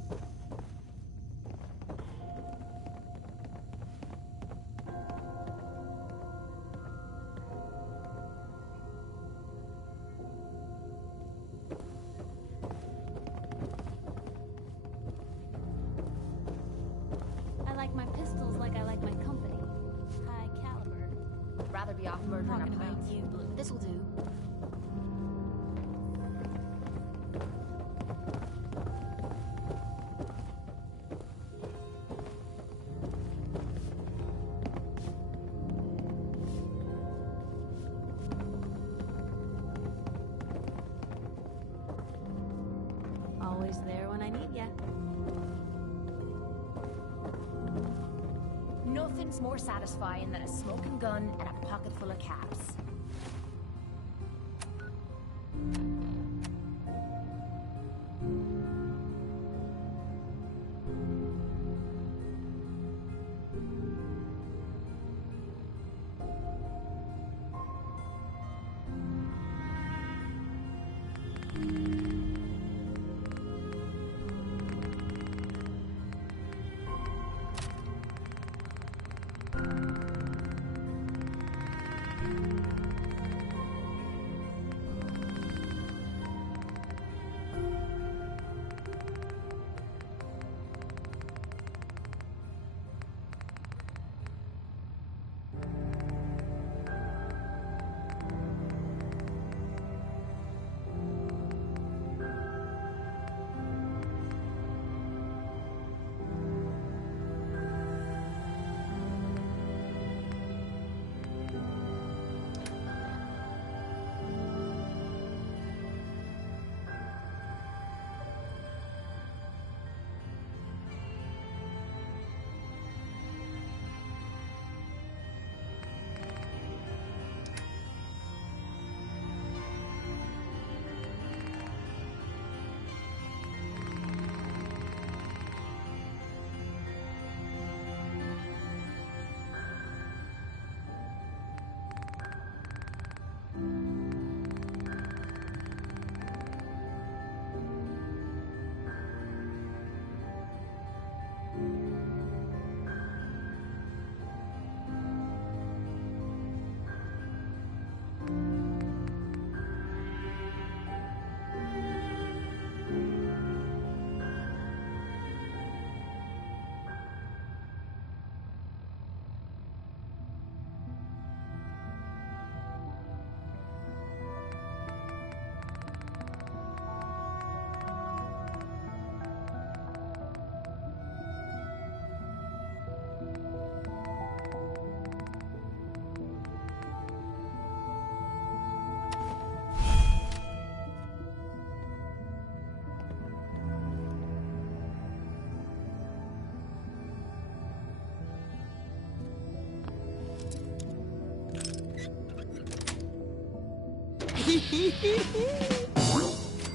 I like my pistols like I like my company. High caliber. I'd rather be off murdering Talking a about prince. you, Blue. This'll do. Always there when I need ya. Nothing's more satisfying than a smoking gun and a pocket full of cabs.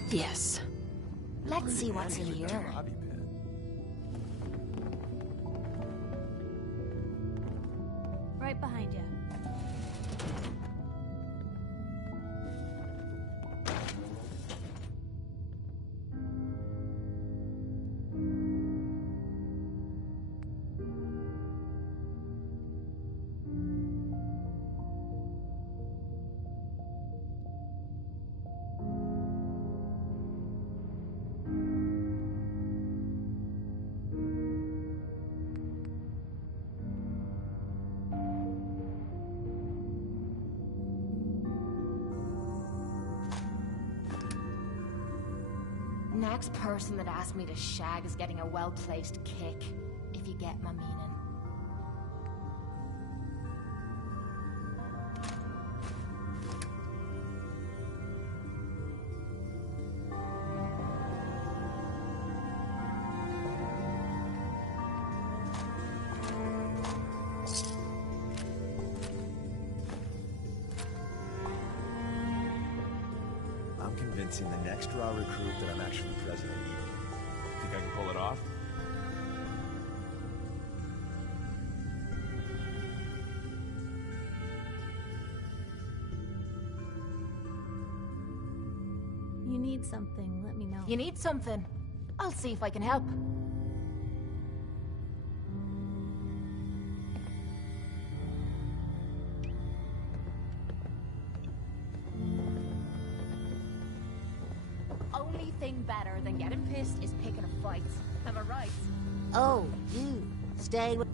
Yes. Let's see what's in here. Right behind you. Next person that asked me to shag is getting a well-placed kick, if you get my meaning. I'm convincing the next raw recruit that I'm actually president. Think I can pull it off? need something, let me know. You need something? I'll see if I can help. Only thing better than getting pissed is picking a fight. Am I right? Oh, you stayed with...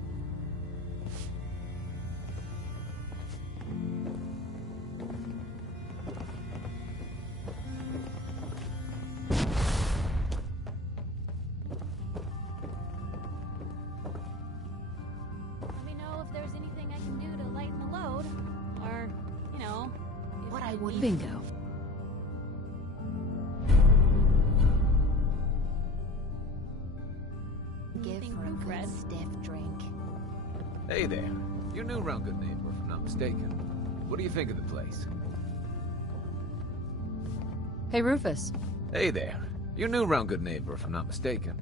Let me know if there's anything I can do to lighten the load. Or, you know, What I would... Bingo. give Anything for a good Red? stiff drink. Hey there. You're new around Good Neighbor, if I'm not mistaken. What do you think of the place? Hey, Rufus. Hey there. You're new around Good Neighbor, if I'm not mistaken.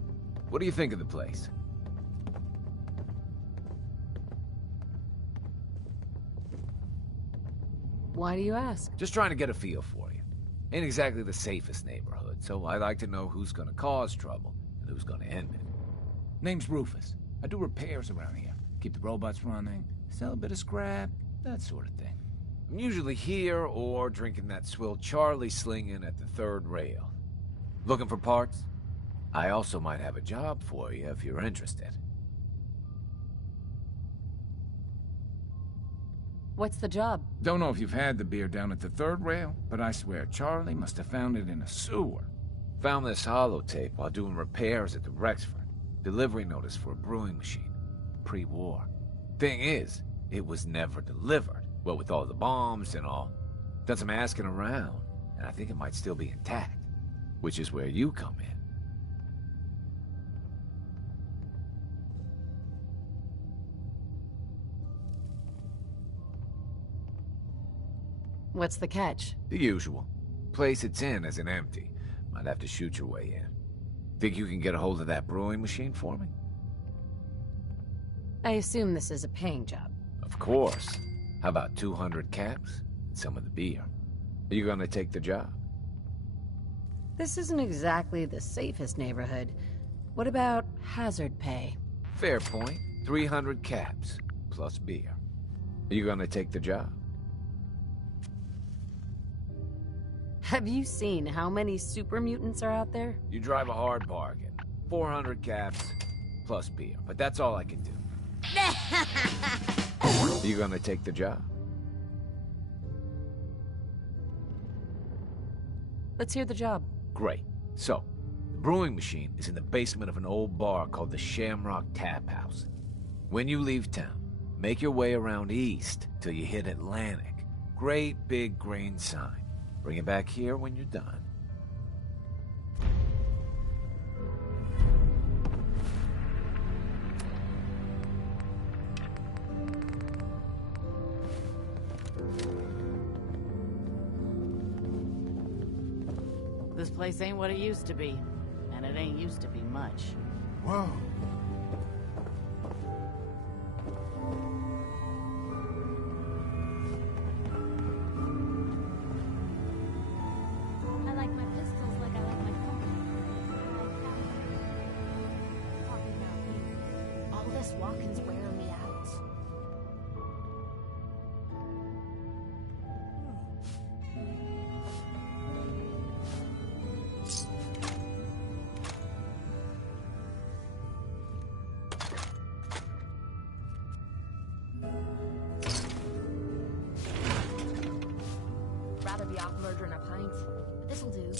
What do you think of the place? Why do you ask? Just trying to get a feel for you. Ain't exactly the safest neighborhood, so I like to know who's gonna cause trouble and who's gonna end it. Name's Rufus. I do repairs around here. Keep the robots running, sell a bit of scrap, that sort of thing. I'm usually here or drinking that swill Charlie slinging at the third rail. Looking for parts? I also might have a job for you if you're interested. What's the job? Don't know if you've had the beer down at the third rail, but I swear Charlie must have found it in a sewer. Found this holotape while doing repairs at the Rexford. Delivery notice for a brewing machine. Pre-war. Thing is, it was never delivered. Well, with all the bombs and all. Done some asking around, and I think it might still be intact. Which is where you come in. What's the catch? The usual. Place it's in isn't empty. Might have to shoot your way in. Think you can get a hold of that brewing machine for me? I assume this is a paying job. Of course. How about 200 caps and some of the beer? Are you gonna take the job? This isn't exactly the safest neighborhood. What about hazard pay? Fair point. 300 caps, plus beer. Are you gonna take the job? Have you seen how many super mutants are out there? You drive a hard bargain. 400 caps, plus beer. But that's all I can do. Are you gonna take the job? Let's hear the job. Great. So, the brewing machine is in the basement of an old bar called the Shamrock Tap House. When you leave town, make your way around east till you hit Atlantic. Great big green sign. Bring it back here when you're done. This place ain't what it used to be, and it ain't used to be much. Whoa. I like my pistols like I like my phone. All this walking's wearing me out. Rather be off murdering a pint, but this'll do.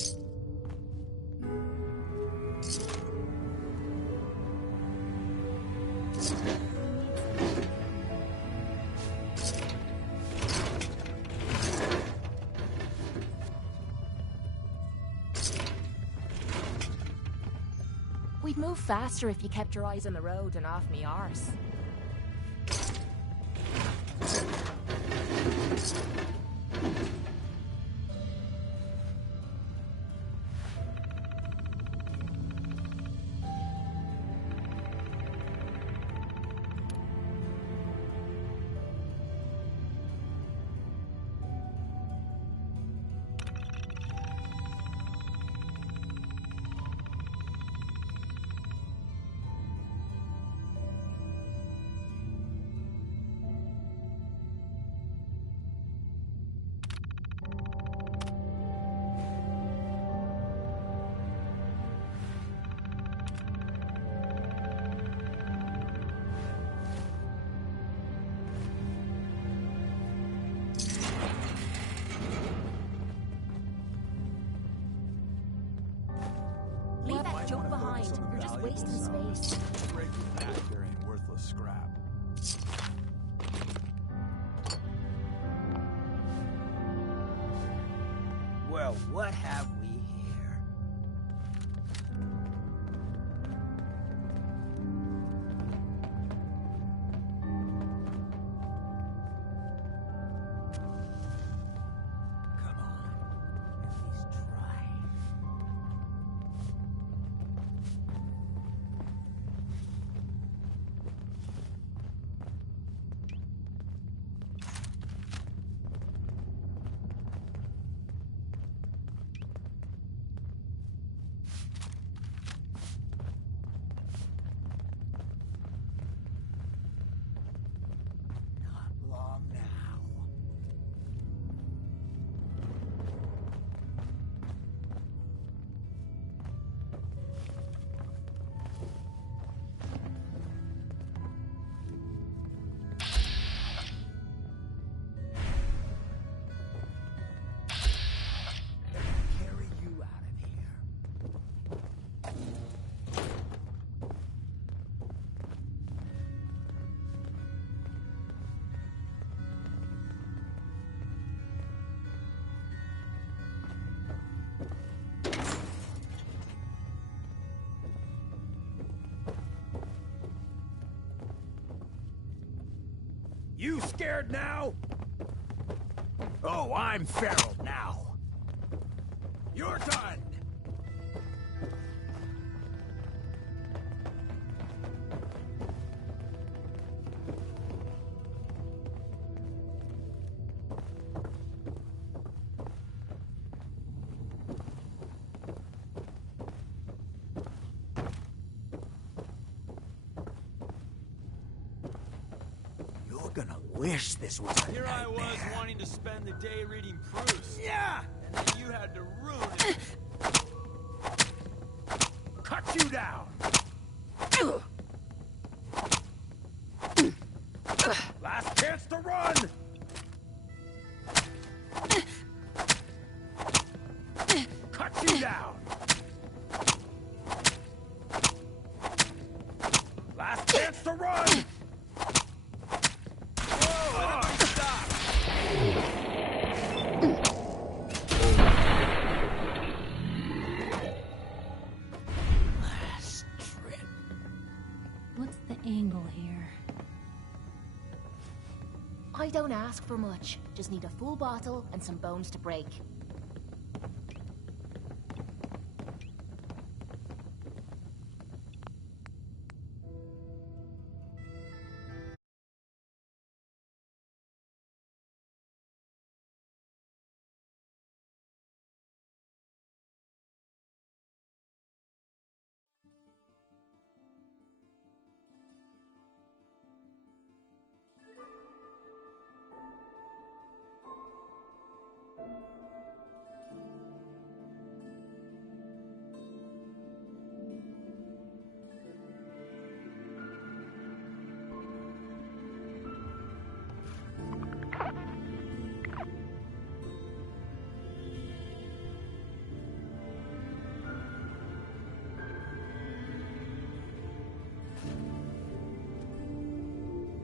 We'd move faster if you kept your eyes on the road and off me arse. Jonah behind. You're just wasting space. Break your back carrying worthless scrap. Well, what have we here? Come on, at least try. Not long now. Carry you out of here. You scared now? Oh, I'm feral now. You're done. You're gonna wish this was a Here I was nightmare. wanting to spend the day reading Proust. Yeah! And then you had to ruin it. Cut you down! Last chance to run! Cut you down! Last chance to run! Last trip. What's the angle here? I don't ask for much. Just need a full bottle and some bones to break.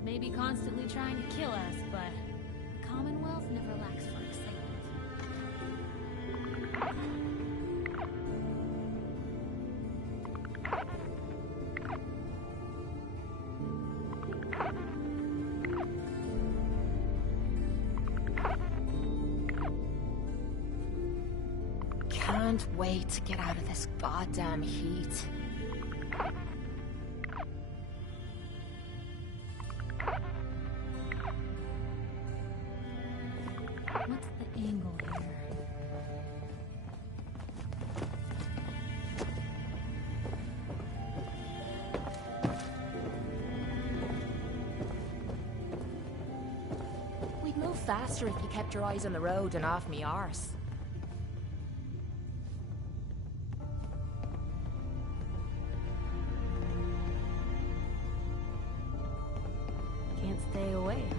Maybe constantly trying to kill us, but the Commonwealth never lacks for excitement. Can't wait to get out of this goddamn heat. What's the angle here? We'd move faster if you kept your eyes on the road and off me arse. Can't stay away, huh?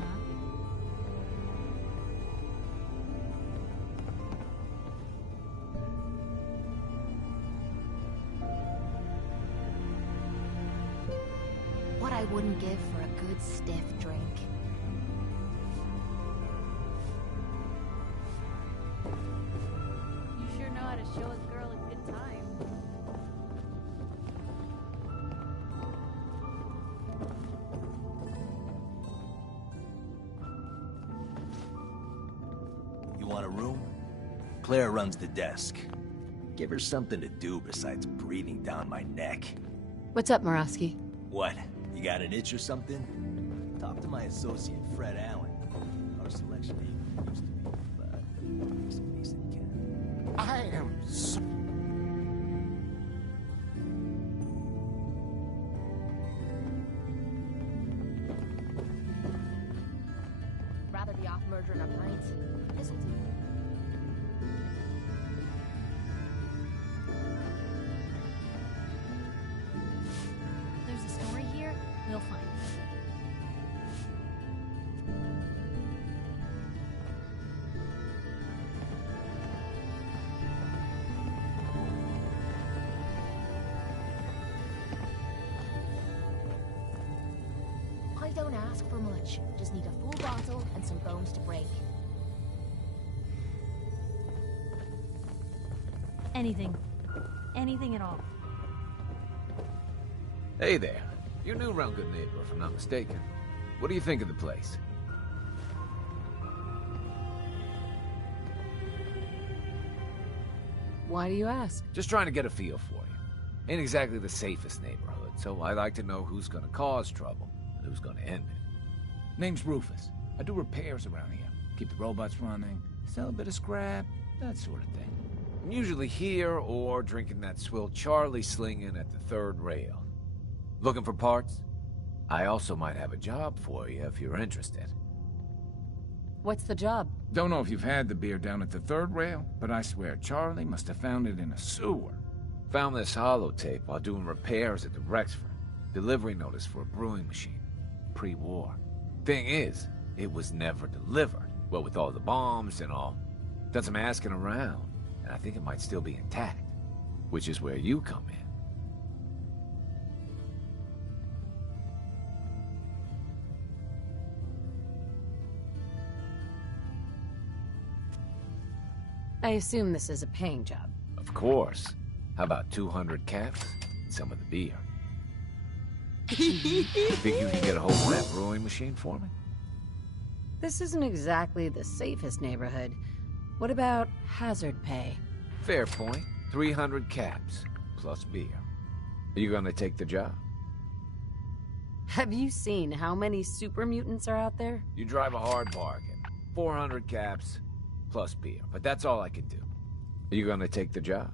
wouldn't give for a good stiff drink. You sure know how to show a girl a good time. You want a room? Claire runs the desk. Give her something to do besides breathing down my neck. What's up, Morosky? What? You got an itch or something? Talk to my associate, Fred Allen. Our selection agent used to be, but he's a decent cat. I am so... Rather be off murdering a pint. This'll do. There's a story here, we'll find it. I don't ask for much. Just need a full bottle and some bones to break. Anything. Anything at all. Hey there. You're new around Good Neighbor, if I'm not mistaken. What do you think of the place? Why do you ask? Just trying to get a feel for you. Ain't exactly the safest neighborhood, so I like to know who's gonna cause trouble and who's gonna end it. Name's Rufus. I do repairs around here. Keep the robots running, sell a bit of scrap, that sort of thing. I'm usually here or drinking that swill Charlie slinging at the third rail. Looking for parts? I also might have a job for you if you're interested. What's the job? Don't know if you've had the beer down at the third rail, but I swear Charlie must have found it in a sewer. Found this holotape while doing repairs at the Rexford. Delivery notice for a brewing machine. Pre-war. Thing is, it was never delivered. Well, with all the bombs and all. Done some asking around, and I think it might still be intact. Which is where you come in. I assume this is a paying job. Of course. How about 200 caps and some of the beer? Think you can get a hold of that brewing machine for me? This isn't exactly the safest neighborhood. What about hazard pay? Fair point. 300 caps, plus beer. Are you gonna take the job? Have you seen how many super mutants are out there? You drive a hard bargain. 400 caps, plus beer. But that's all I can do. Are you gonna take the job?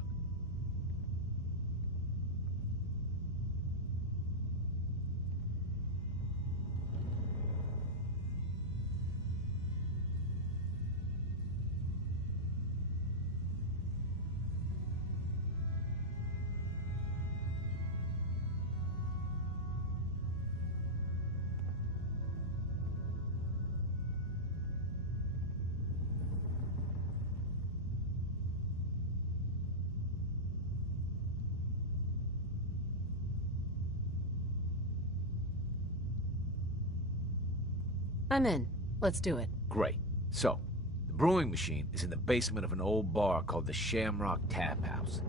I'm in. Let's do it. Great. So, the brewing machine is in the basement of an old bar called the Shamrock Tap House.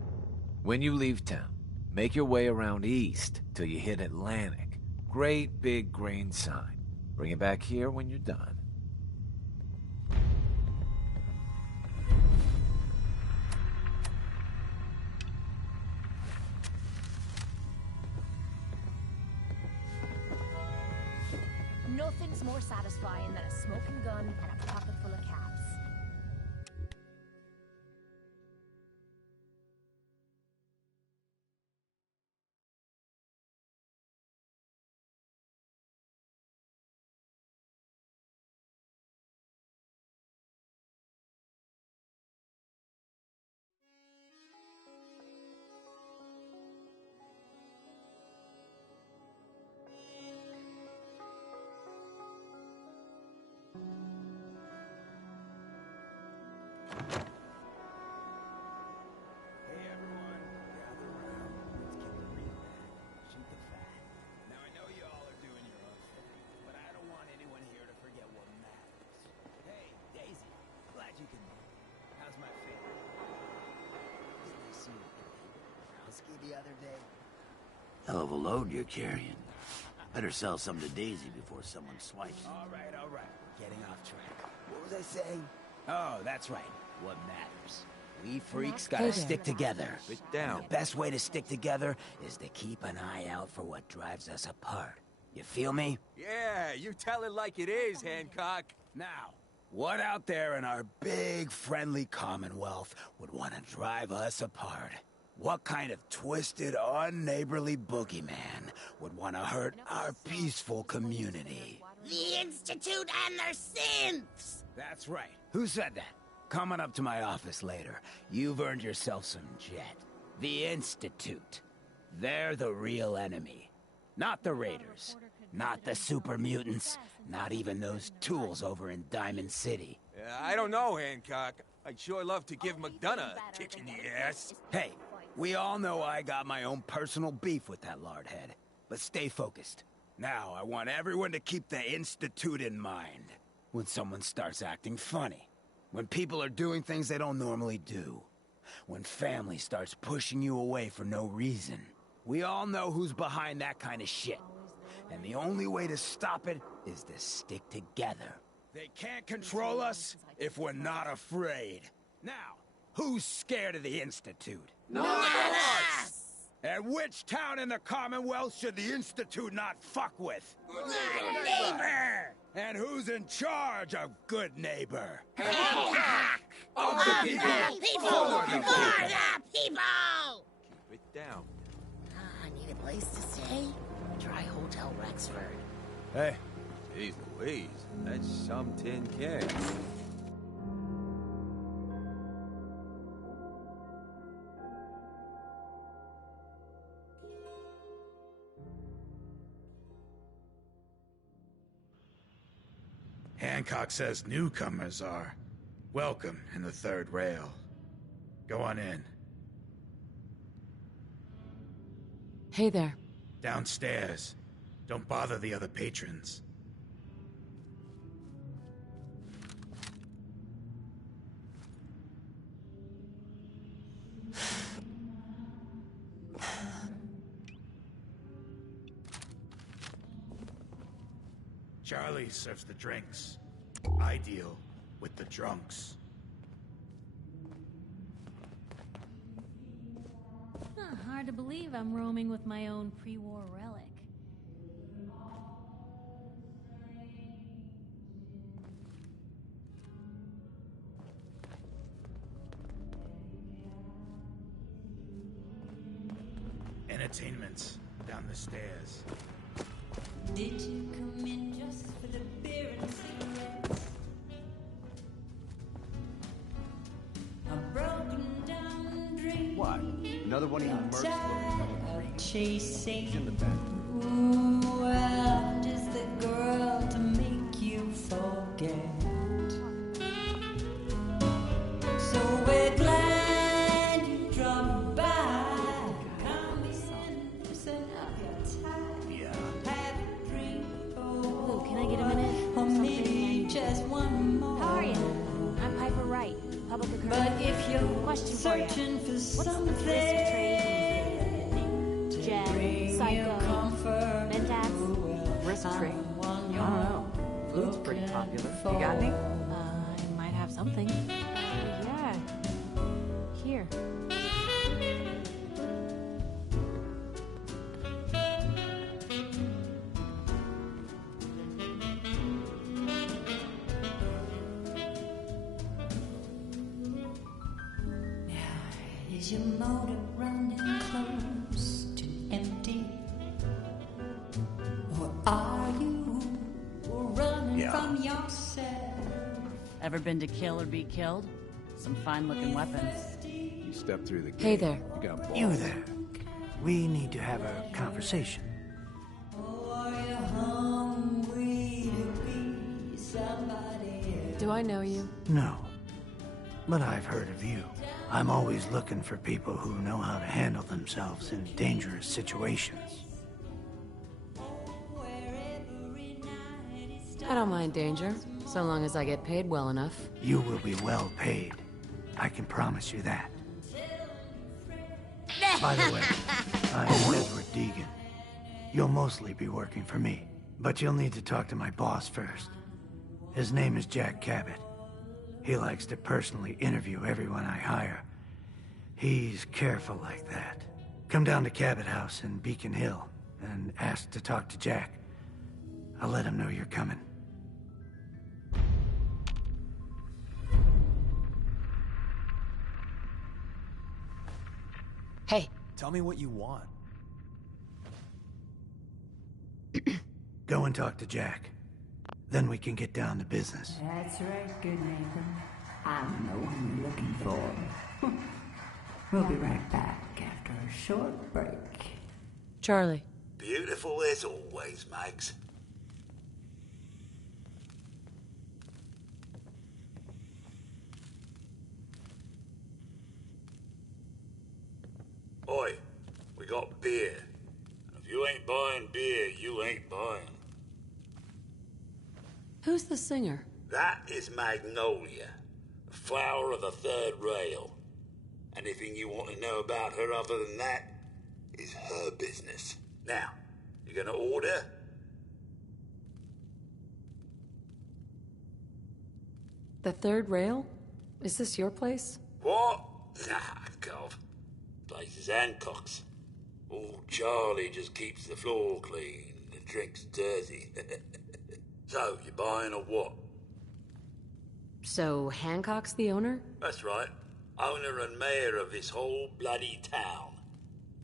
When you leave town, make your way around east till you hit Atlantic. Great big green sign. Bring it back here when you're done. Nothing's more satisfying than a smoking gun and a pocket full of caps. you the other day. Hell of a load you're carrying. Better sell some to Daisy before someone swipes it. All right. Getting off track. What was I saying? Oh, that's right. What matters. We freaks gotta stick together. Sit down. And the best way to stick together is to keep an eye out for what drives us apart. You feel me? Yeah, you tell it like it is, Hancock. Now, what out there in our big, friendly Commonwealth would want to drive us apart? What kind of twisted, unneighborly boogeyman would want to hurt our peaceful community? The Institute and their synths! That's right. Who said that? Coming up to my office later, you've earned yourself some jet. The Institute. They're the real enemy. Not the Raiders. Not the super mutants. Not even those tools over in Diamond City. I don't know, Hancock. I'd sure love to give McDonough a kick in the ass. Hey, we all know I got my own personal beef with that lardhead. But stay focused. Now, I want everyone to keep the Institute in mind. When someone starts acting funny. When people are doing things they don't normally do. When family starts pushing you away for no reason. We all know who's behind that kind of shit. And the only way to stop it is to stick together. They can't control us if we're not afraid. Now, who's scared of the Institute? Not us! And which town in the Commonwealth should the Institute not fuck with? Good neighbor! And who's in charge of good neighbor? Hancock! Of the people! For the people! Keep it down. I need a place to stay. Try Hotel Rexford. Hey, jeez Louise, that's some tin can. Hancock says newcomers are welcome in the third rail. Go on in. Hey there. Downstairs. Don't bother the other patrons. Charlie serves the drinks. I deal with the drunks. Hard to believe I'm roaming with my own pre-war relic. Entertainment's down the stairs. Did you come in just for the beer and cigarettes? A broken down dream. What? Another one of you mercs looking chasing. in the back. Ooh, I'm just the girl to make you forget. So we're glad you dropped by. Come in, loosen up your tie. Have a drink. Ooh, can I get a minute? Or maybe just one more. How are you? I'm Piper Wright, public recruiter. But if you're question searching for something Jet, Psycho, Mentats. Risk trade? I don't know. Flute's pretty popular. You got any? I might have something. Yeah. Here. Is your motor running close to empty? Or are you running from yourself? Ever been to kill or be killed? Some fine-looking weapons. You step through the gate. Hey there. You got balls. You there. We need to have a conversation. Do I know you? No. But I've heard of you. I'm always looking for people who know how to handle themselves in dangerous situations. I don't mind danger, so long as I get paid well enough. You will be well paid. I can promise you that. By the way, I'm Edward Deegan. You'll mostly be working for me, but you'll need to talk to my boss first. His name is Jack Cabot. He likes to personally interview everyone I hire. He's careful like that. Come down to Cabot House in Beacon Hill and ask to talk to Jack. I'll let him know you're coming. Hey. Tell me what you want. Go and talk to Jack. Then we can get down to business. That's right, good Nathan. I'm the one you're looking for. We'll be right back after a short break. Charlie. Beautiful as always, Mags. Oi, we got beer. If you ain't buying beer, you ain't buying. Who's the singer? That is Magnolia, the flower of the third rail. Anything you want to know about her other than that is her business. Now, you gonna order? The third rail? Is this your place? What? Nah, Cov. Place is Hancock's. Old Charlie just keeps the floor clean and drinks dirty. So, you buying or what? So, Hancock's the owner? That's right. Owner and mayor of this whole bloody town.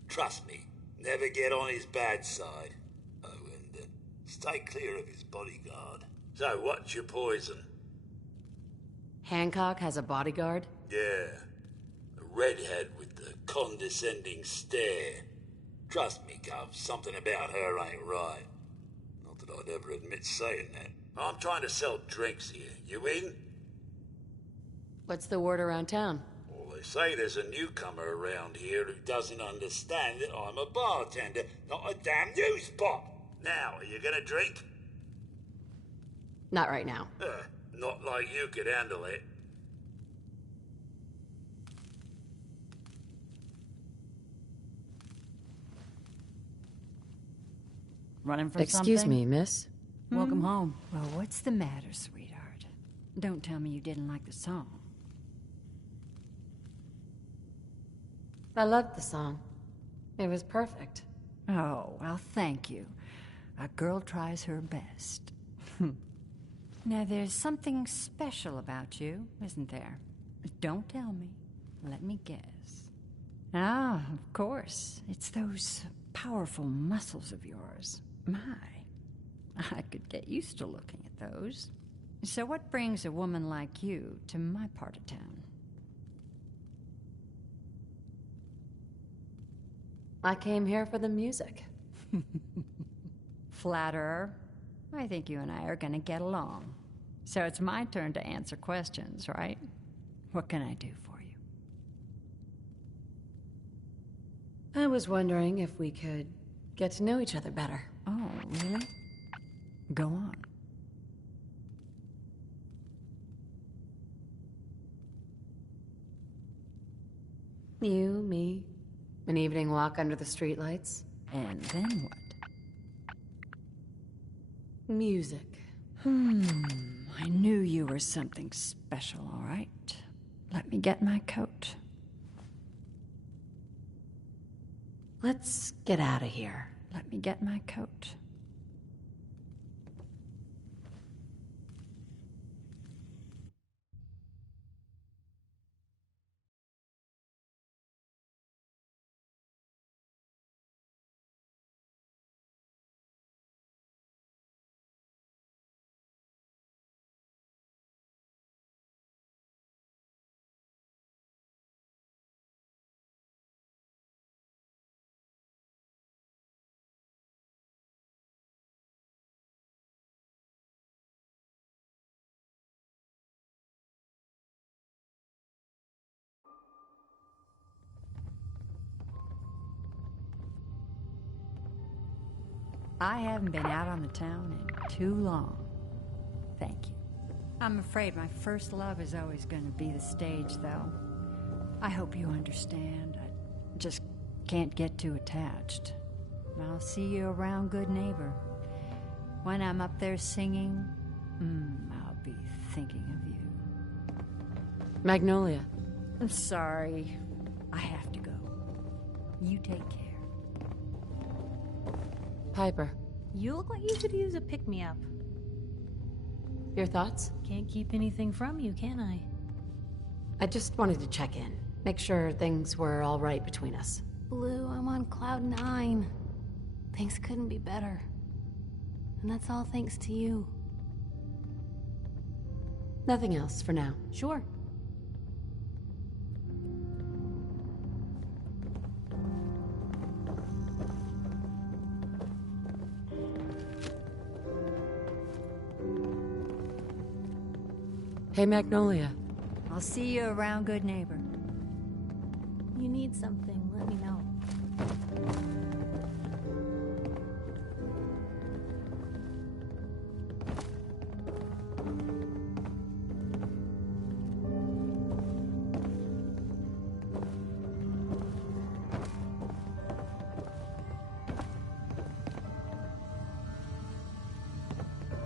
Trust me, never get on his bad side. Oh, and stay clear of his bodyguard. So, what's your poison? Hancock has a bodyguard? Yeah. A redhead with the condescending stare. Trust me, Cub, something about her ain't right. Not that I'd ever admit saying that. I'm trying to sell drinks here. You in? What's the word around town? Well, they say there's a newcomer around here who doesn't understand that I'm a bartender, not a damn news bot. Now, are you gonna drink? Not right now. Not like you could handle it. Running from Excuse something? me, miss. Welcome home. Well, what's the matter, sweetheart? Don't tell me you didn't like the song. I loved the song. It was perfect. Oh, well, thank you. A girl tries her best. Now, there's something special about you, isn't there? Don't tell me. Let me guess. Ah, of course. It's those powerful muscles of yours. My, I could get used to looking at those. So what brings a woman like you to my part of town? I came here for the music. Flatterer. I think you and I are gonna get along. So it's my turn to answer questions, right? What can I do for you? I was wondering if we could get to know each other better. Oh, really? Go on. You, me, an evening walk under the streetlights. And then what? Music. I knew you were something special, all right. Let me get my coat. Let's get out of here. Let me get my coat. I haven't been out on the town in too long. Thank you. I'm afraid my first love is always going to be the stage, though. I hope you understand. I just can't get too attached. I'll see you around, good neighbor. When I'm up there singing, I'll be thinking of you. Magnolia. I'm sorry. I have to go. You take care. Piper. You look like you could use a pick-me-up. Your thoughts? Can't keep anything from you, can I? I just wanted to check in. Make sure things were all right between us. Blue, I'm on cloud 9. Things couldn't be better. And that's all thanks to you. Nothing else for now. Sure. Hey, Magnolia. I'll see you around, good neighbor. You need something, let me know.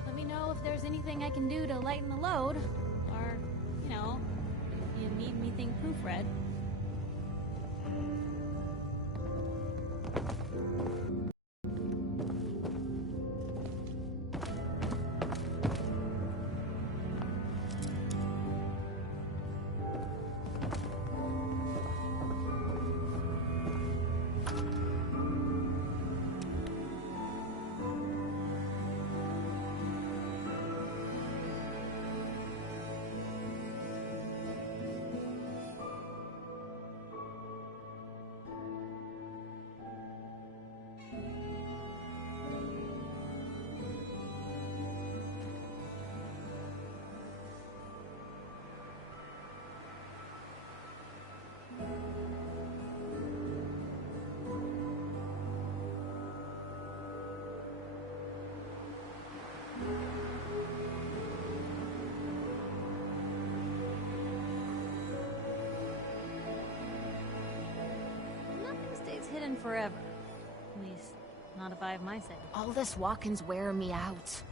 Let me know if there's anything I can do to lighten the load. Or, you know, if you need anything proofread. Stays hidden forever. At least, not if I have my say. All this walking's wearing me out.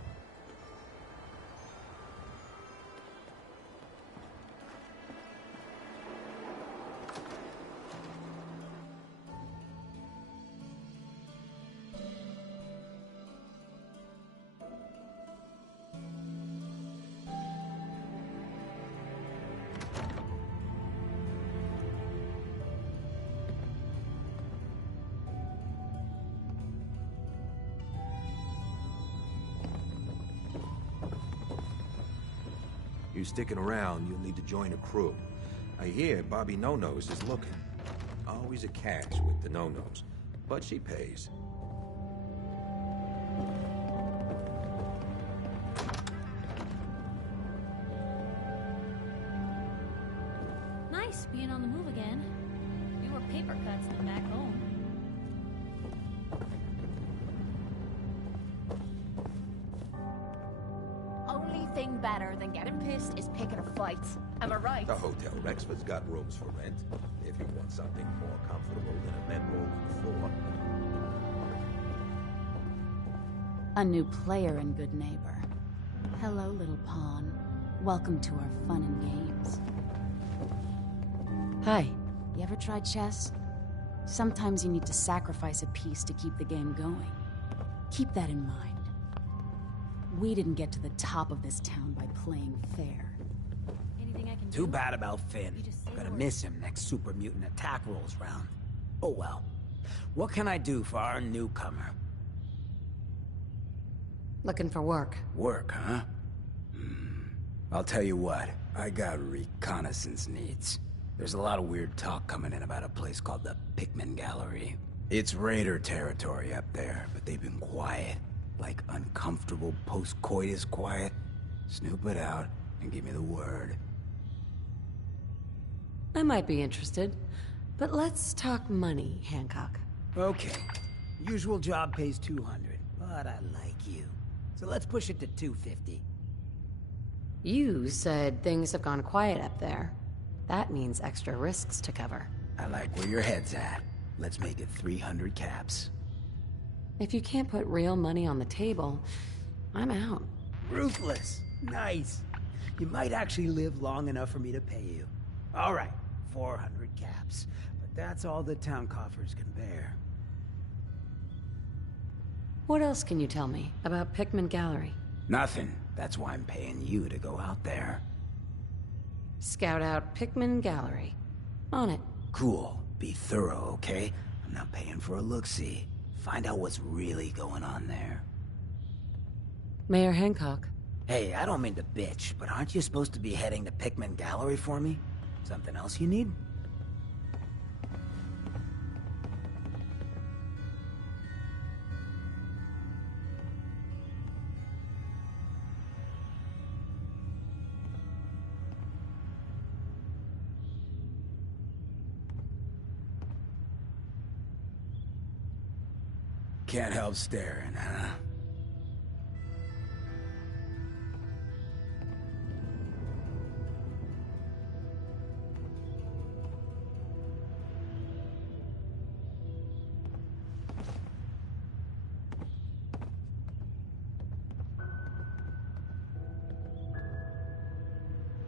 You sticking around, you'll need to join a crew. I hear Bobby No-Nose is looking. Always a catch with the No-Nose, but she pays. Nice being on the move again. Fewer paper cuts than back home. Only thing better than getting pissed is picking a fight. Am I right? The Hotel Rexford's got rooms for rent. If you want something more comfortable than a bedroll on the floor. A new player and good neighbor. Hello, little pawn. Welcome to our fun and games. Hi. You ever tried chess? Sometimes you need to sacrifice a piece to keep the game going. Keep that in mind. We didn't get to the top of this town by playing fair. Anything I can Too bad about Finn. Gonna miss him next super mutant attack rolls round. Oh well. What can I do for our newcomer? Looking for work. Work, huh? I'll tell you what. I got reconnaissance needs. There's a lot of weird talk coming in about a place called the Pikmin Gallery. It's Raider territory up there, but they've been quiet. Like uncomfortable post-coitus quiet. Snoop it out and give me the word. I might be interested, but let's talk money, Hancock. Okay. Usual job pays 200, but I like you. So let's push it to 250. You said things have gone quiet up there. That means extra risks to cover. I like where your head's at. Let's make it 300 caps. If you can't put real money on the table, I'm out. Ruthless. Nice. You might actually live long enough for me to pay you. All right, 400 caps. But that's all the town coffers can bear. What else can you tell me about Pickman Gallery? Nothing. That's why I'm paying you to go out there. Scout out Pickman Gallery. On it. Cool. Be thorough, okay? I'm not paying for a look-see. Find out what's really going on there. Mayor Hancock. Hey, I don't mean to bitch, but aren't you supposed to be heading to Pickman Gallery for me? Something else you need? Can't help staring, huh?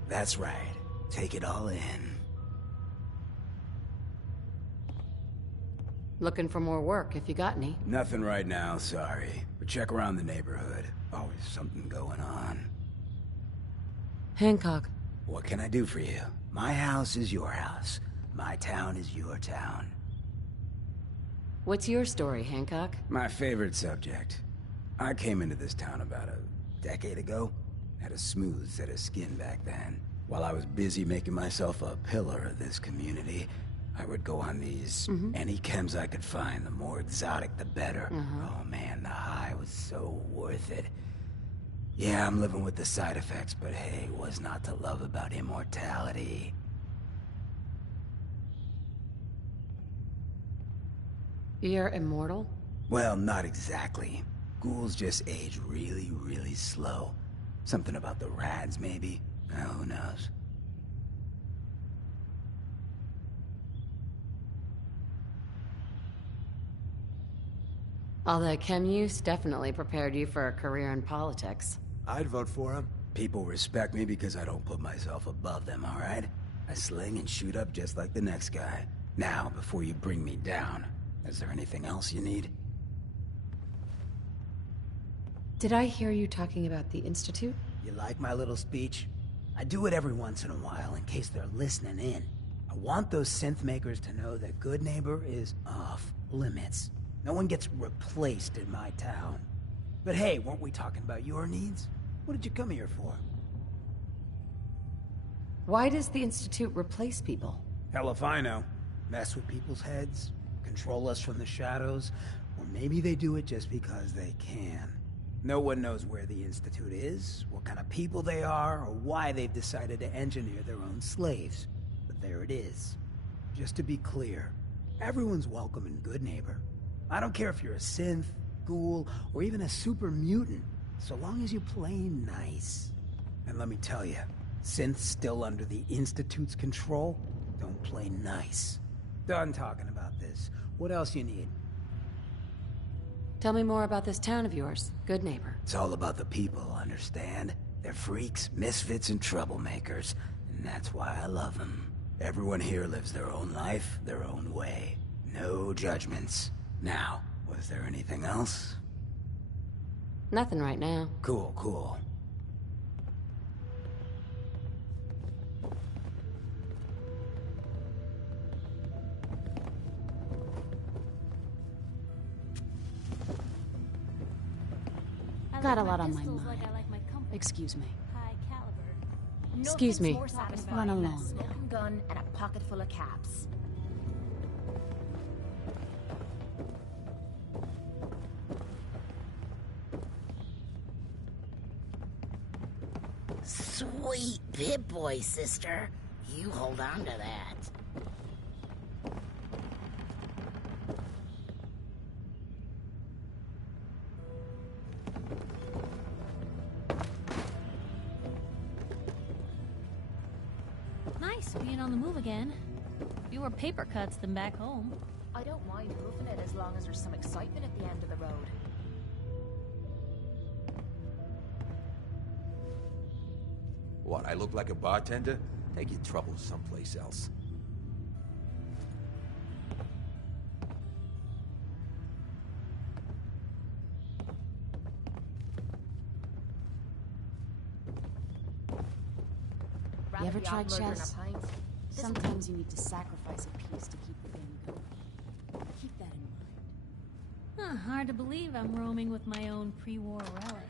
That's right. Take it all in. Looking for more work, if you got any. Nothing right now, sorry. But check around the neighborhood. Always something going on. Hancock. What can I do for you? My house is your house. My town is your town. What's your story, Hancock? My favorite subject. I came into this town about a decade ago. Had a smooth set of skin back then. While I was busy making myself a pillar of this community, I would go on these any chems I could find. The more exotic, the better. Oh man, the high was so worth it. Yeah, I'm living with the side effects, but hey, what's not to love about immortality? You're immortal? Well, not exactly. Ghouls just age really, really slow. Something about the rads, maybe? Who knows? All that chem use definitely prepared you for a career in politics. I'd vote for him. People respect me because I don't put myself above them, all right? I sling and shoot up just like the next guy. Now, before you bring me down, is there anything else you need? Did I hear you talking about the Institute? You like my little speech? I do it every once in a while in case they're listening in. I want those synth makers to know that Good Neighbor is off limits. No one gets replaced in my town. But hey, weren't we talking about your needs? What did you come here for? Why does the Institute replace people? Hell if I know. Mess with people's heads, control us from the shadows, or maybe they do it just because they can. No one knows where the Institute is, what kind of people they are, or why they've decided to engineer their own slaves. But there it is. Just to be clear, everyone's welcome in Good Neighbor. I don't care if you're a synth, ghoul, or even a super mutant, so long as you play nice. And let me tell you, synths still under the Institute's control don't play nice. Done talking about this. What else you need? Tell me more about this town of yours, Good Neighbor. It's all about the people, understand? They're freaks, misfits, and troublemakers, and that's why I love them. Everyone here lives their own life, their own way. No judgments. Now, was there anything else? Nothing right now. Cool, cool. Got a lot on my mind. Excuse me. Excuse me. Run along. Smoking gun and a pocket full of caps. Sweet Pip-Boy, sister. You hold on to that. Nice being on the move again. Fewer paper cuts than back home. I don't mind hoofing it as long as there's some excitement at the end of the road. What, I look like a bartender? Take your troubles someplace else. You ever tried murdering our chess? pints. Sometimes you need to sacrifice a piece to keep the game going. Keep that in mind. Hard to believe I'm roaming with my own pre-war relic.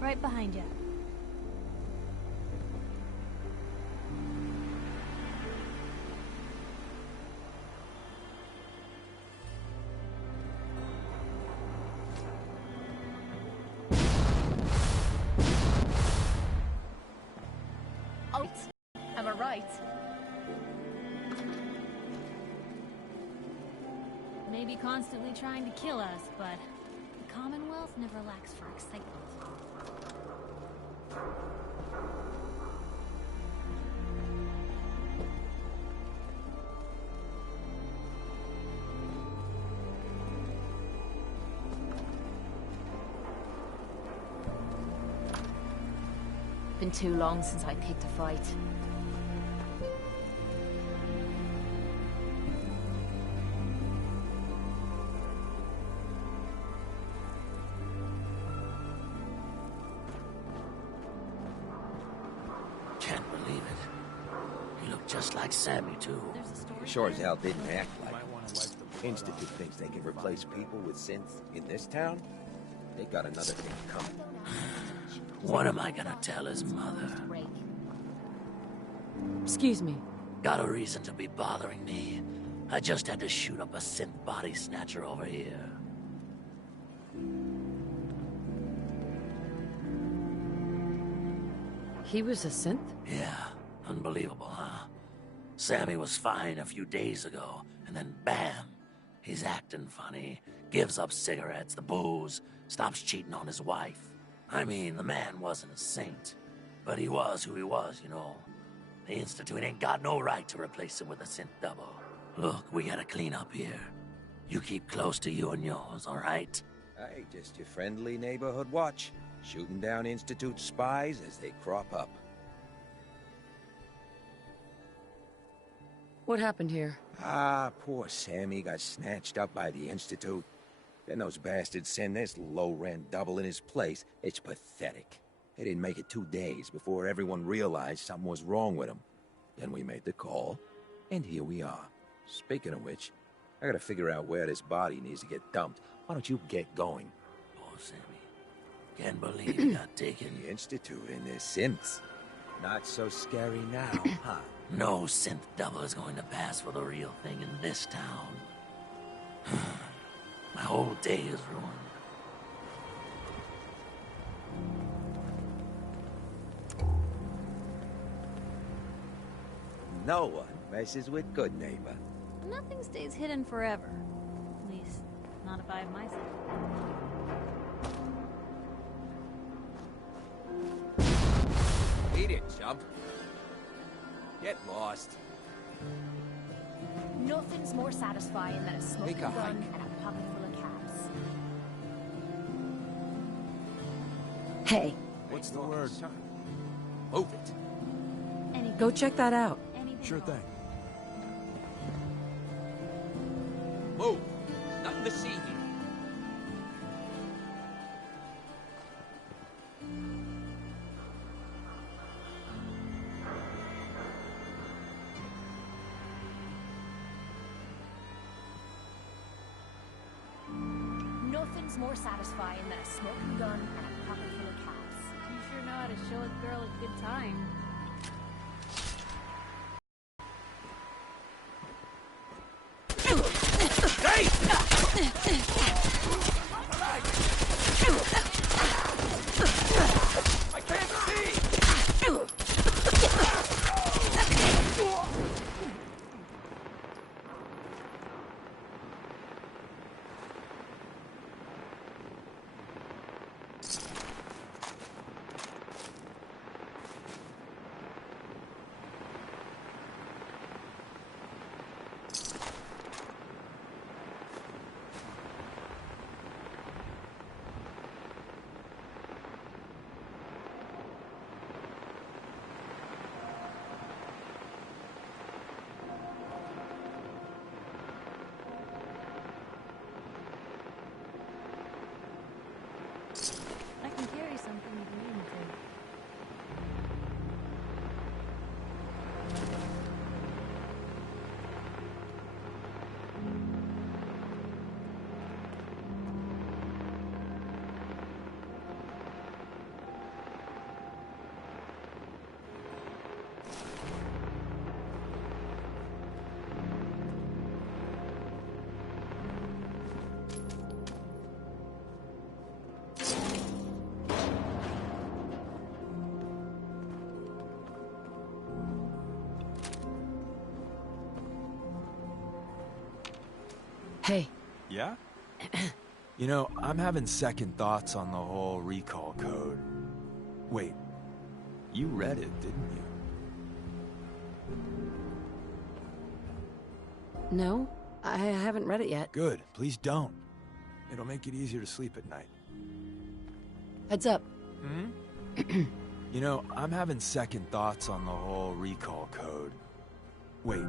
Right behind you. Oh, am I right? Maybe constantly trying to kill us, but the Commonwealth never lacks for excitement. Been too long since I picked a fight. Can't believe it. You look just like Sammy, too. Sure as hell didn't act like it. Institute thinks they can replace people with synths in this town? They got another thing coming. What am I gonna tell his mother? Excuse me. Got a reason to be bothering me. I just had to shoot up a synth body snatcher over here. He was a synth? Yeah, unbelievable, huh? Sammy was fine a few days ago, and then bam! He's acting funny, gives up cigarettes, the booze, stops cheating on his wife. I mean, the man wasn't a saint, but he was who he was, you know. The Institute ain't got no right to replace him with a synth double. Look, we gotta clean up here. You keep close to you and yours, all right? Hey, just your friendly neighborhood watch. Shooting down Institute spies as they crop up. What happened here? Ah, poor Sammy got snatched up by the Institute. Then those bastards send this low-rent double in his place. It's pathetic. They didn't make it 2 days before everyone realized something was wrong with him. Then we made the call, and here we are. Speaking of which, I gotta figure out where this body needs to get dumped. Why don't you get going? Poor Sammy. Can't believe he got taken. The Institute and their synths. Not so scary now, huh? No synth double is going to pass for the real thing in this town. My whole day is ruined. No one messes with good neighbor. Nothing stays hidden forever. At least, not if I have my say. Eat it, chump. Get lost. Nothing's more satisfying than a smoking Take a hike. gun and a pocket full of caps. Hey. What's the word? Move it. Go check that out. Sure thing. Move. Nothing to see here. Nothing's more satisfying than a smoking gun and a pocket full of caps. You sure know how to show a girl a good time. I can't see! I can carry something if you need me to. Hey. Yeah? You know, I'm having second thoughts on the whole recall code. Wait, you read it, didn't you? No, I haven't read it yet. Good, please don't. It'll make it easier to sleep at night. Heads up. Hmm? You know, I'm having second thoughts on the whole recall code. Wait,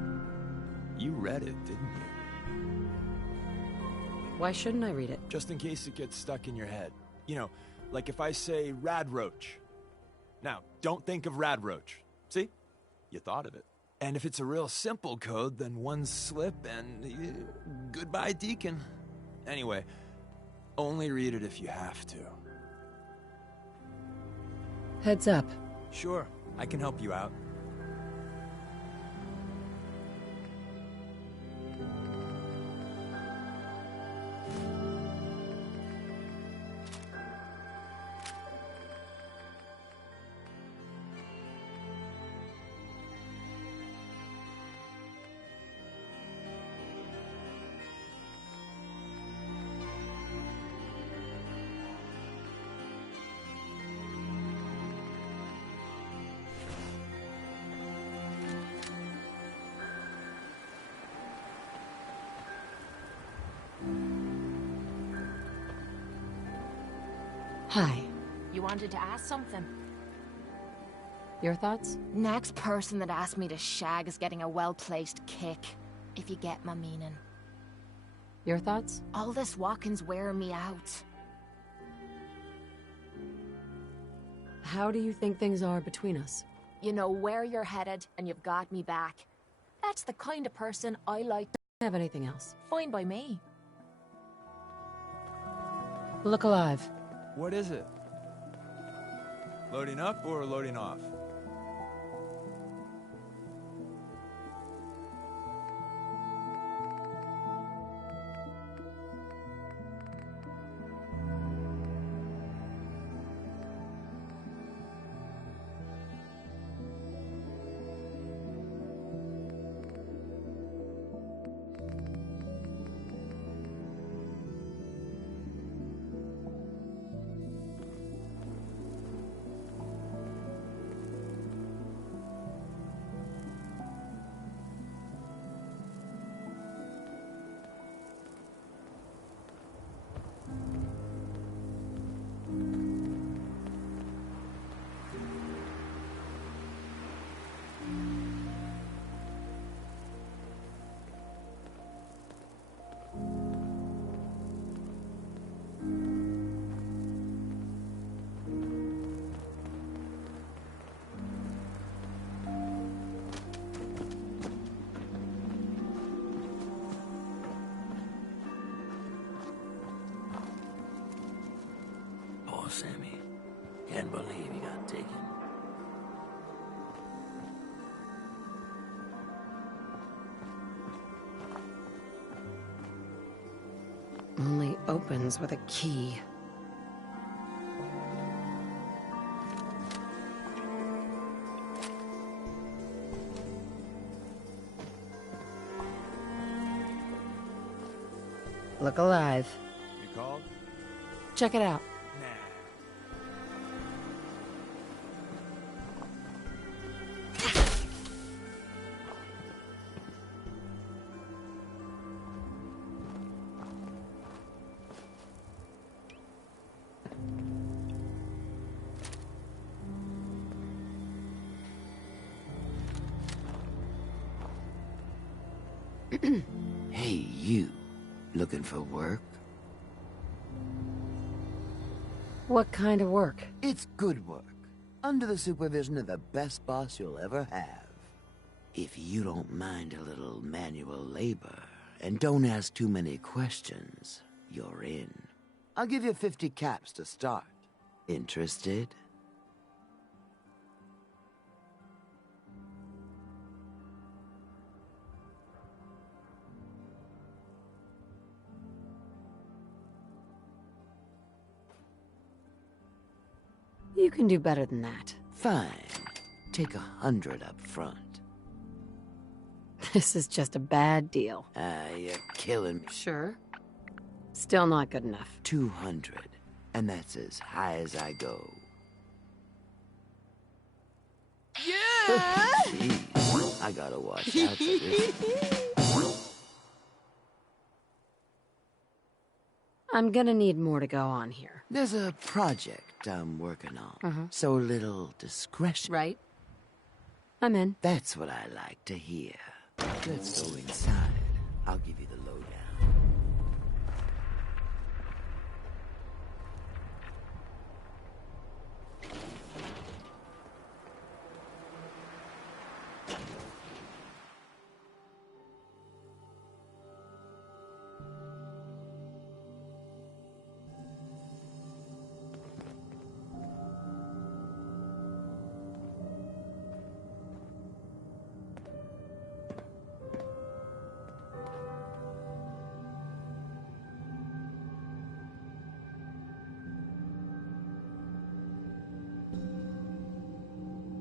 you read it, didn't you? Why shouldn't I read it? Just in case it gets stuck in your head. You know, like if I say Rad Roach. Now, don't think of Rad Roach. See? You thought of it. And if it's a real simple code, then one slip and goodbye, Deacon. Anyway, only read it if you have to. Heads up. Sure, I can help you out. Hi. You wanted to ask something? Your thoughts? Next person that asked me to shag is getting a well-placed kick, if you get my meaning. Your thoughts? All this walking's wearing me out. How do you think things are between us? You know where you're headed, and you've got me back. That's the kind of person I like. Don't have anything else. Fine by me. Look alive. What is it? Loading up or loading off? Poor Sammy. Can't believe he got taken. Only opens with a key. Look alive. You called? Check it out. Hey, you. Looking for work? What kind of work? It's good work. Under the supervision of the best boss you'll ever have. If you don't mind a little manual labor, and don't ask too many questions, you're in. I'll give you 50 caps to start. Interested? You can do better than that. Fine. Take 100 up front. This is just a bad deal. You're killing me. Sure. Still not good enough. 200. And that's as high as I go. Yeah! Jeez, I gotta watch out for this. I'm gonna need more to go on here. There's a project I'm working on. So a little discretion. Right. I'm in. That's what I like to hear. Let's go inside. I'll give you the lowdown.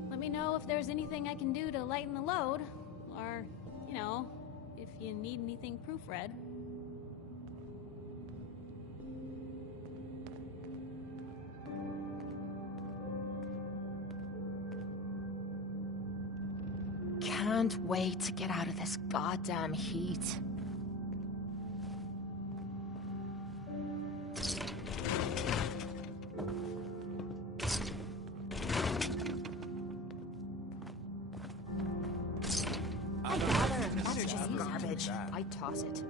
Let me know if there's anything I can do to lighten the load. Or, you know, if you need anything proofread. Can't wait to get out of this goddamn heat. That's just garbage. I'd toss it.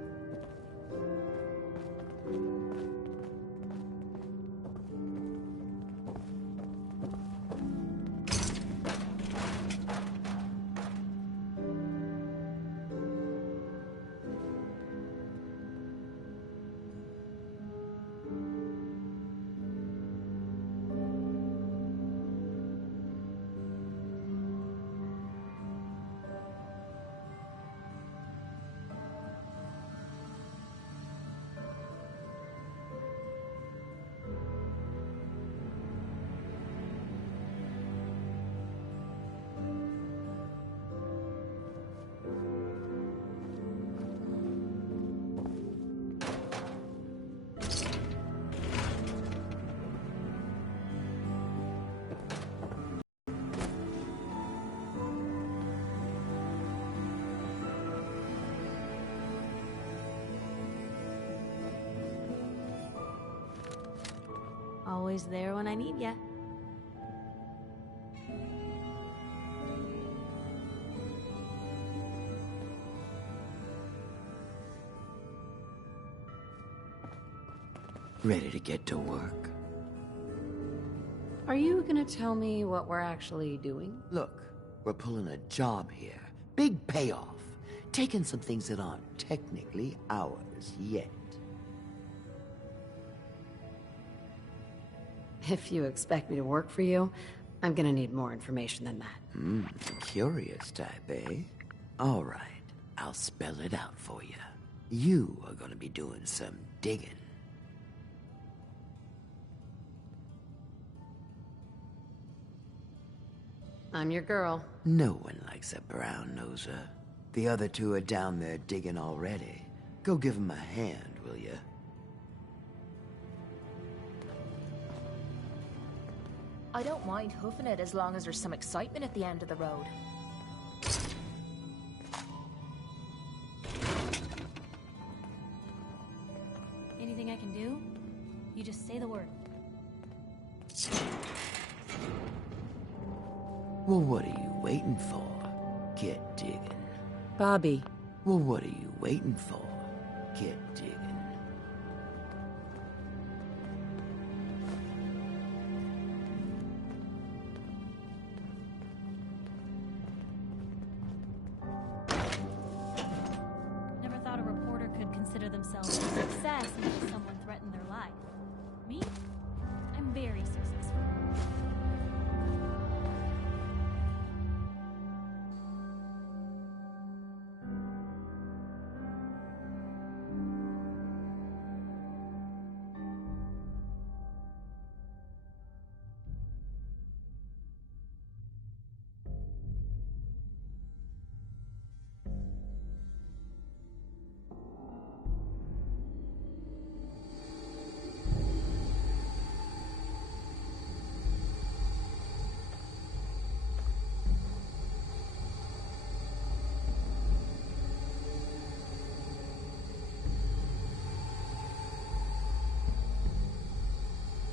Always there when I need ya. Ready to get to work? Are you gonna tell me what we're actually doing? Look, we're pulling a job here. Big payoff. Taking some things that aren't technically ours yet. If you expect me to work for you, I'm gonna need more information than that. Curious type, eh? All right, I'll spell it out for you. You are gonna be doing some digging. I'm your girl. No one likes a brown noser. The other two are down there digging already. Go give them a hand, will you? I don't mind hoofing it as long as there's some excitement at the end of the road. Anything I can do? You just say the word. Well, what are you waiting for? Get digging. Bobby. Well, what are you waiting for? Get digging. Never thought a reporter could consider themselves a success until someone threatened their life. Me? I'm very successful.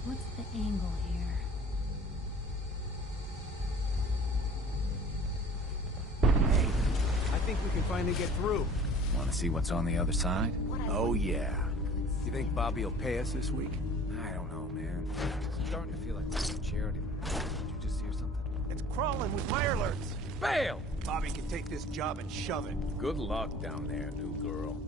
What's the angle here? I think we can finally get through. Want to see what's on the other side? Oh, yeah. You think Bobby will pay us this week? I don't know, man. It's starting to feel like a charity. Did you just hear something? It's crawling with Mirelurks. Bail! Bobby can take this job and shove it. Good luck down there, new girl.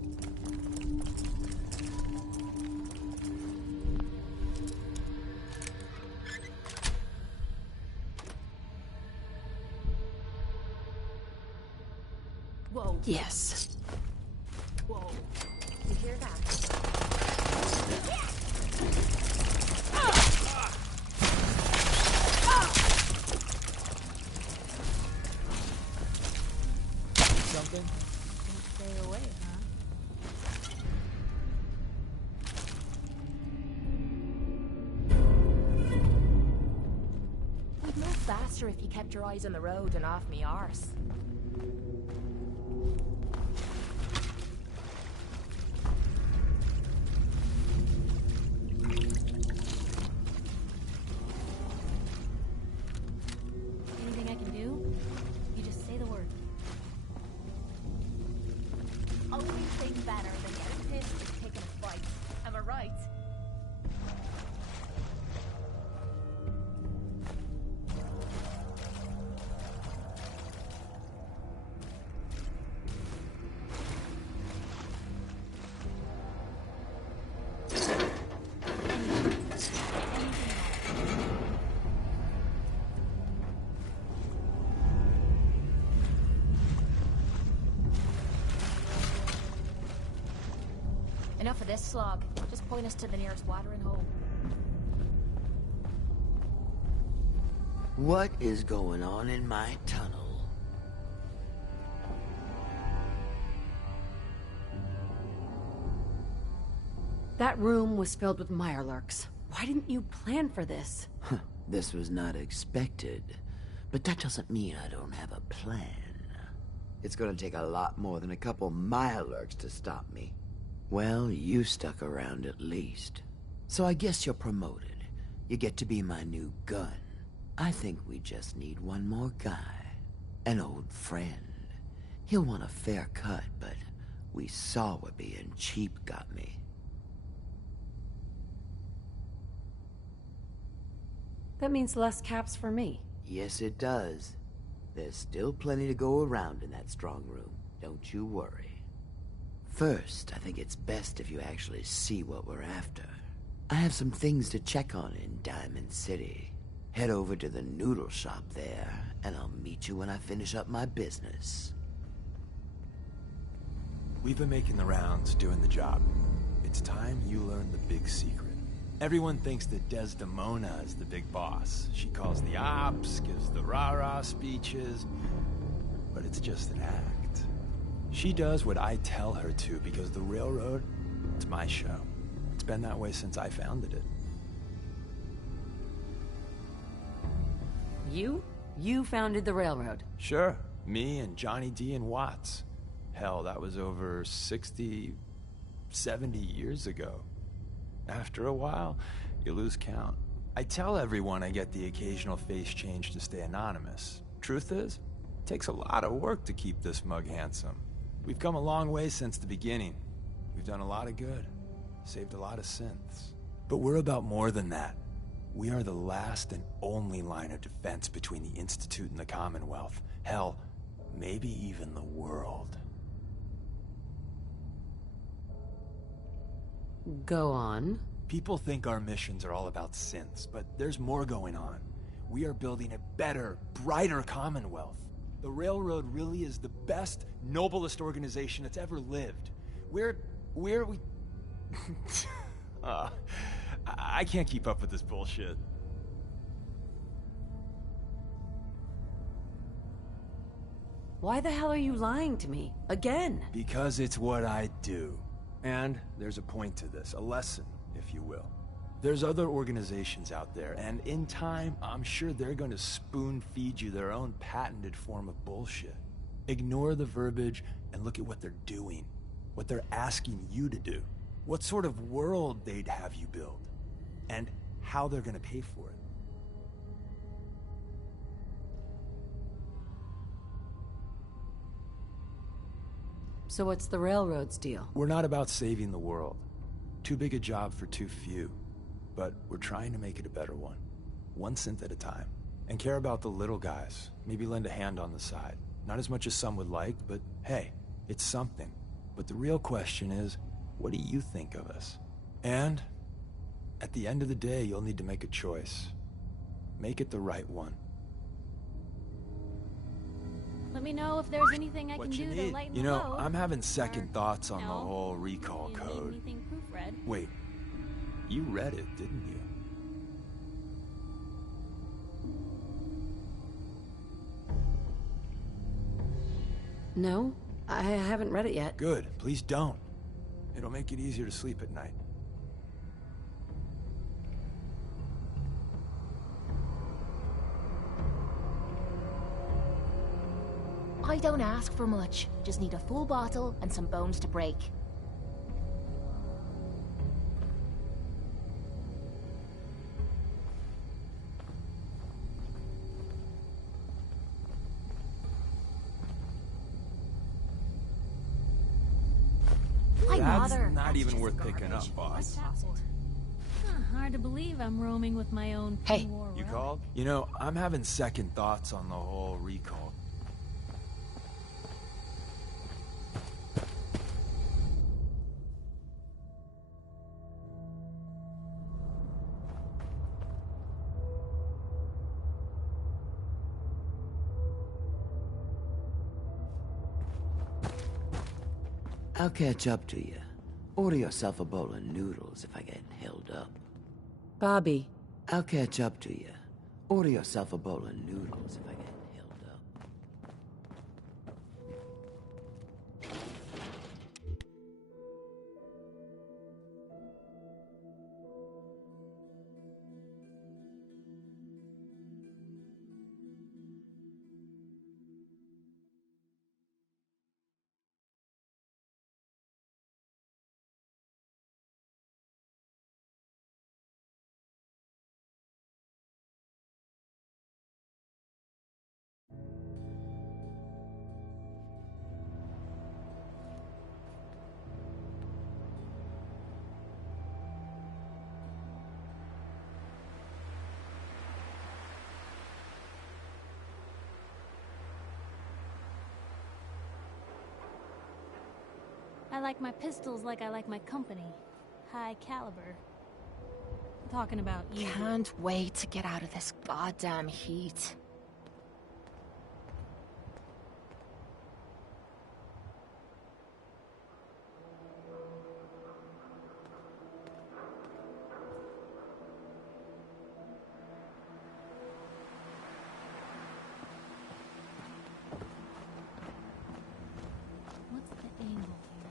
Whoa. Yes. Whoa. You hear that? Something? Don't stay away, huh? We'd move faster if you kept your eyes on the road and off me arse. Anything I can do? You just say the word. Only thing better than getting pissed is taking a fight. Am I right? Enough of this slog. Just point us to the nearest watering hole. What is going on in my tunnel? That room was filled with Mirelurks. Why didn't you plan for this? This was not expected, but that doesn't mean I don't have a plan. It's gonna take a lot more than a couple Mirelurks to stop me. Well, you stuck around at least. So I guess you're promoted. You get to be my new gun. I think we just need one more guy. An old friend. He'll want a fair cut, but we saw what being cheap got me. That means less caps for me. Yes, it does. There's still plenty to go around in that strong room. Don't you worry. First, I think it's best if you actually see what we're after. I have some things to check on in Diamond City. Head over to the noodle shop there, and I'll meet you when I finish up my business. We've been making the rounds, doing the job. It's time you learn the big secret. Everyone thinks that Desdemona is the big boss. She calls the ops, gives the rah-rah speeches, but it's just an act. She does what I tell her to because the railroad, it's my show. It's been that way since I founded it. You founded the railroad? Sure. Me and Johnny D. and Watts. Hell, that was over 60, 70 years ago. After a while, you lose count. I tell everyone I get the occasional face change to stay anonymous. Truth is, it takes a lot of work to keep this mug handsome. We've come a long way since the beginning. We've done a lot of good, saved a lot of synths. But we're about more than that. We are the last and only line of defense between the Institute and the Commonwealth. Hell, maybe even the world. Go on. People think our missions are all about synths, but there's more going on. We are building a better, brighter Commonwealth. The Railroad really is the best, noblest organization that's ever lived. I can't keep up with this bullshit. Why the hell are you lying to me? Again? Because it's what I do. And there's a point to this, a lesson, if you will. There's other organizations out there, and in time, I'm sure they're going to spoon-feed you their own patented form of bullshit. Ignore the verbiage and look at what they're doing, what they're asking you to do, what sort of world they'd have you build, and how they're going to pay for it. So what's the railroad's deal? We're not about saving the world. Too big a job for too few. But we're trying to make it a better one. One synth at a time. And care about the little guys. Maybe lend a hand on the side. Not as much as some would like, but hey, it's something. But the real question is, what do you think of us? And at the end of the day, you'll need to make a choice. Make it the right one. Let me know if there's anything I can do to lighten the load. I'm having second thoughts on the whole recall code. Anything proofread? Wait, you read it, didn't you? No, I haven't read it yet. Good, please don't. It'll make it easier to sleep at night. I don't ask for much. Just need a full bottle and some bones to break. That's not even worth picking up, boss. Hard to believe I'm roaming with my own war You relic. called? I'm having second thoughts on the whole recall. I'll catch up to you. Order yourself a bowl of noodles if I get held up. Bobby. I'll catch up to you. Order yourself a bowl of noodles if I get held up. I like my pistols like I like my company. High caliber. talking about you. Can't wait to get out of this goddamn heat. What's the angle here?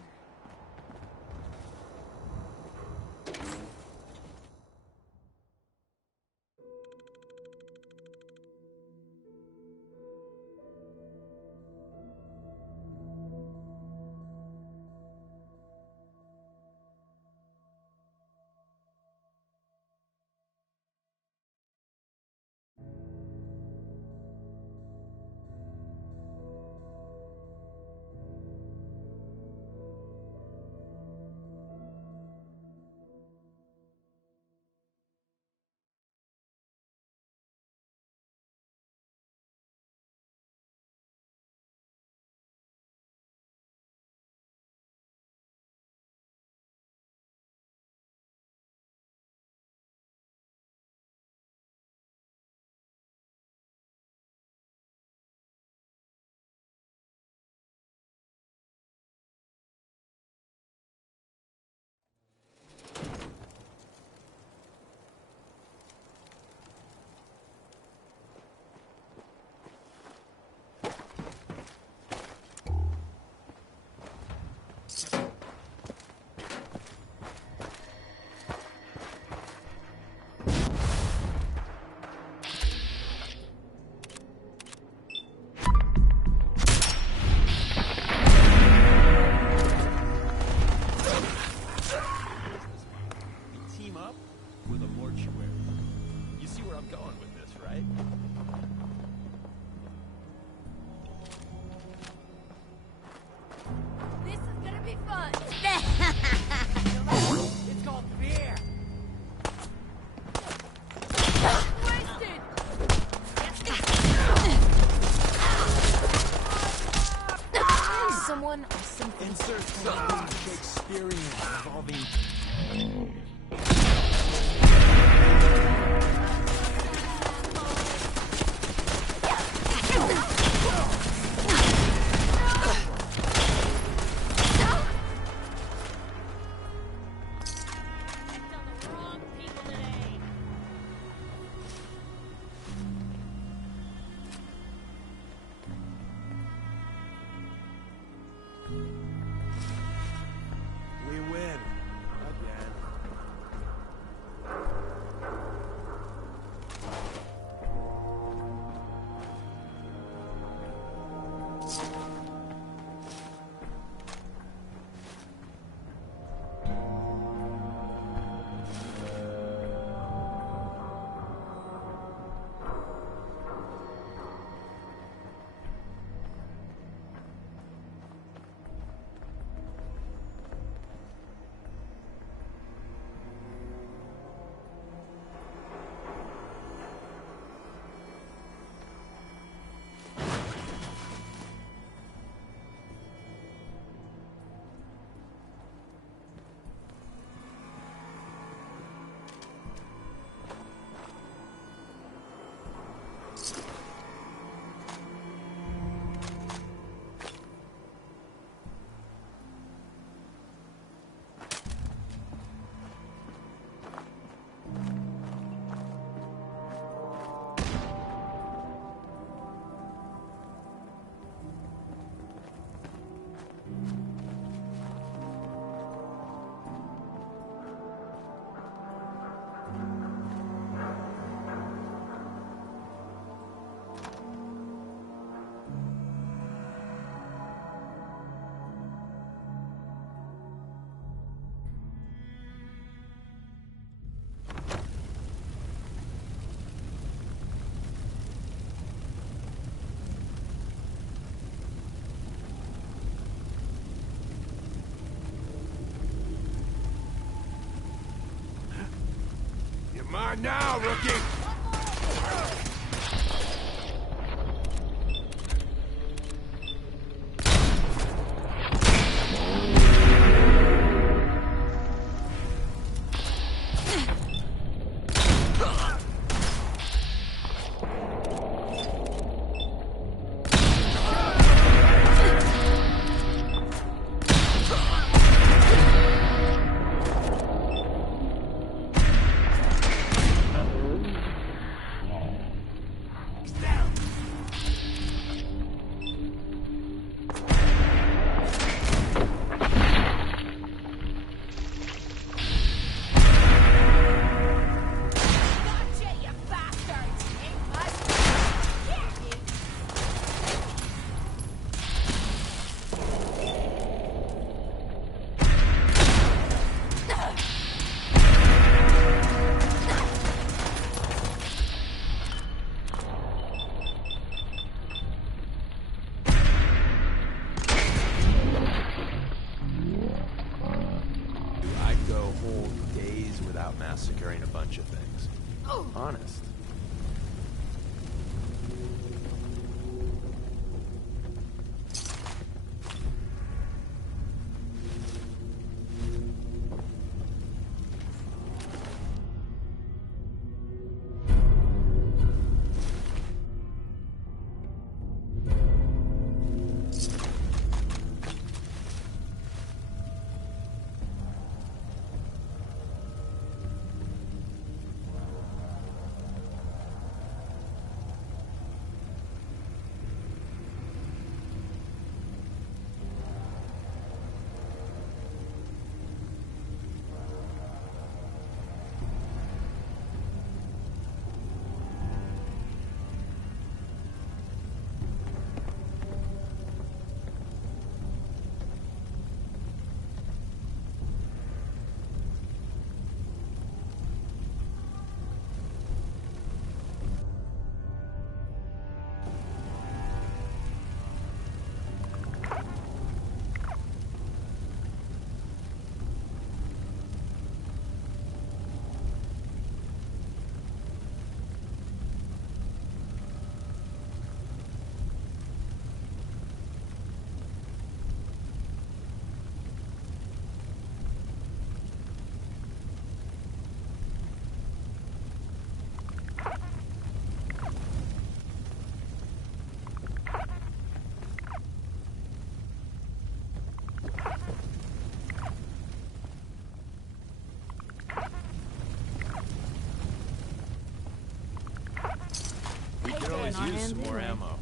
Mine now, rookie! massacring a bunch of things. Honest. We could always use some more ammo.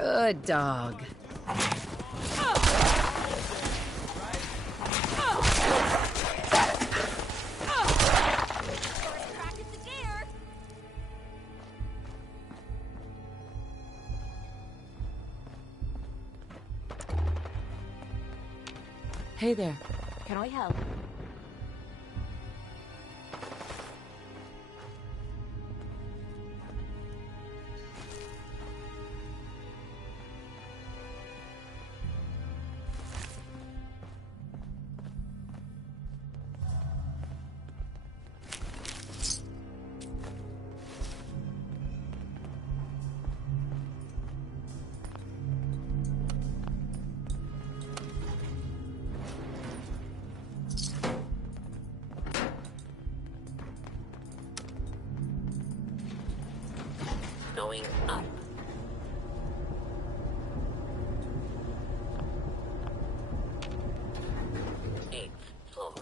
Good dog. Hey there. Can I help? Going up. Eighth floor.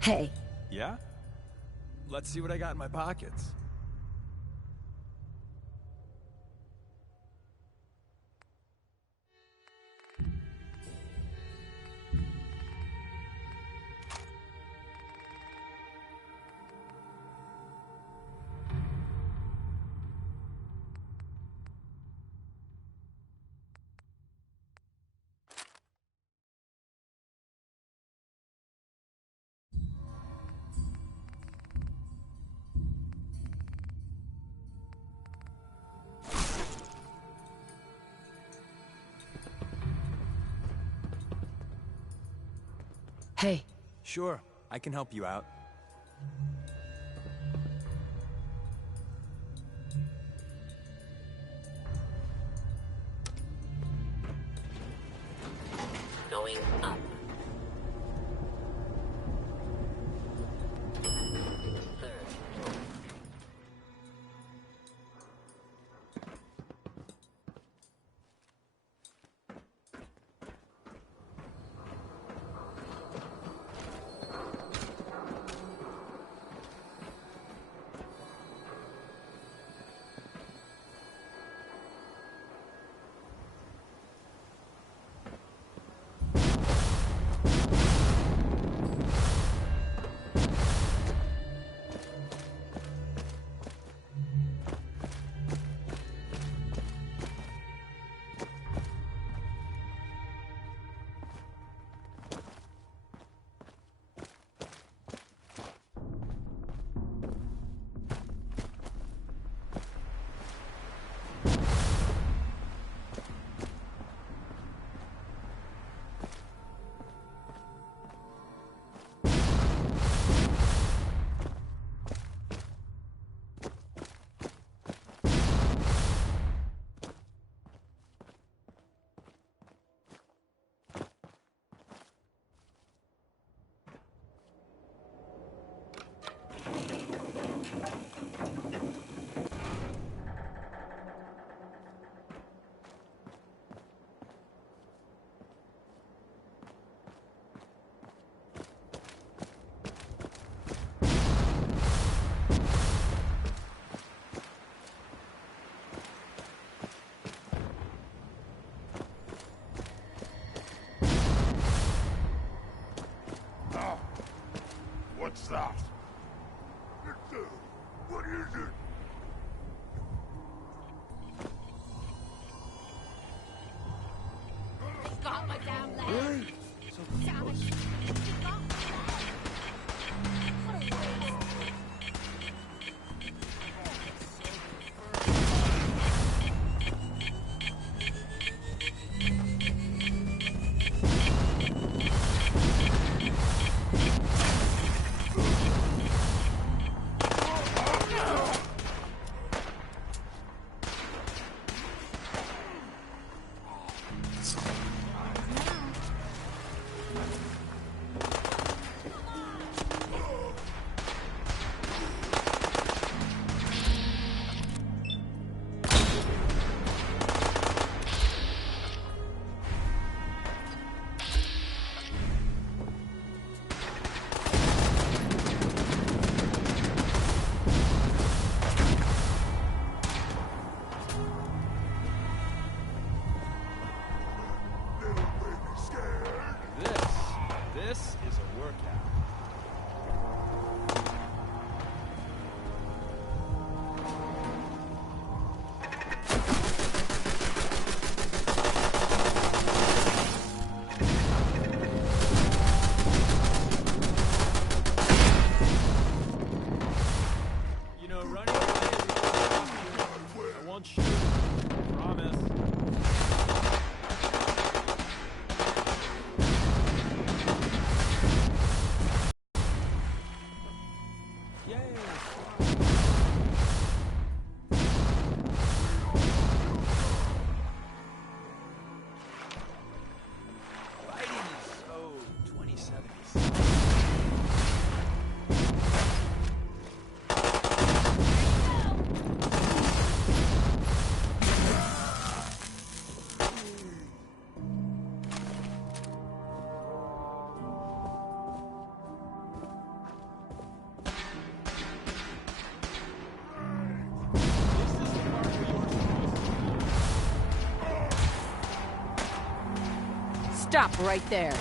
Hey. Yeah? Let's see what I got in my pockets. Hey. Sure, I can help you out. Going up. your cab. You know, running away is I won't shoot. I promise. Lighting is so 2070s. Stop right there.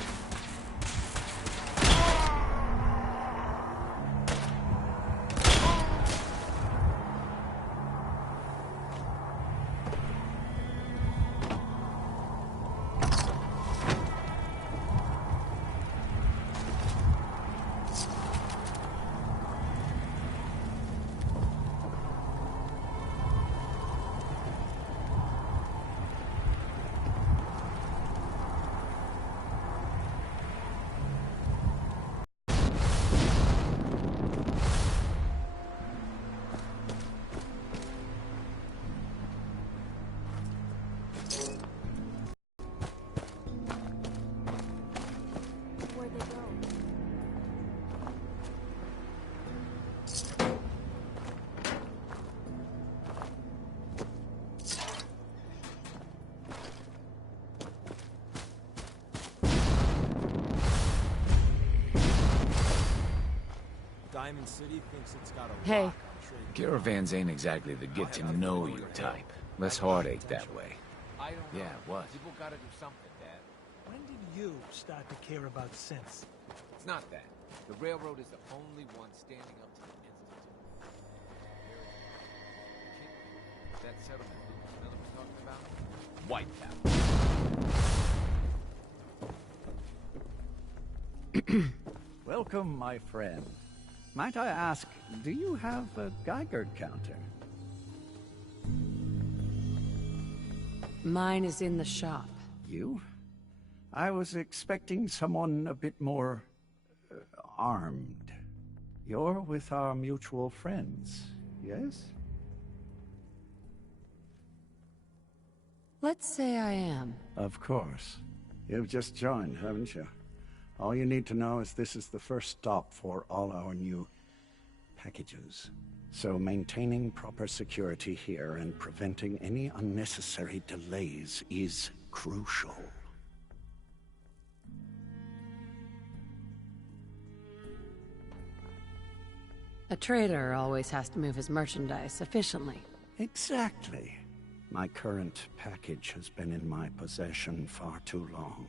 Where'd they go? Diamond City thinks it's got a Hey. lock on trading. Caravans ain't exactly the get-to-know-you type. Less heartache that way. I don't know. Yeah, what? People gotta do something, Dad. When did you start to care about synths? It's not that. The railroad is the only one standing up to the Institute. That settlement Lucas Miller was talking about? Wiped out. Welcome, my friend. Might I ask, do you have a Geiger counter? Mine is in the shop. You? I was expecting someone a bit more armed. You're with our mutual friends, yes? Let's say I am. Of course. You've just joined, haven't you? All you need to know is this is the first stop for all our new packages. So maintaining proper security here and preventing any unnecessary delays is crucial. A trader always has to move his merchandise efficiently. Exactly. My current package has been in my possession far too long.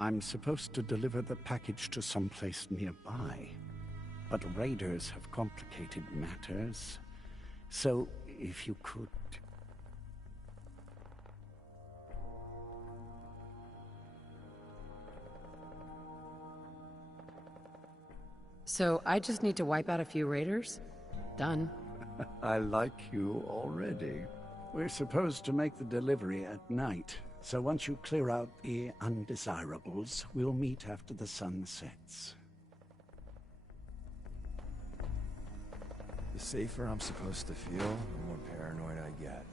I'm supposed to deliver the package to someplace nearby, but raiders have complicated matters. So, if you could... So I just need to wipe out a few raiders? Done. I like you already. We're supposed to make the delivery at night, so once you clear out the undesirables, we'll meet after the sun sets. The safer I'm supposed to feel, the more paranoid I get.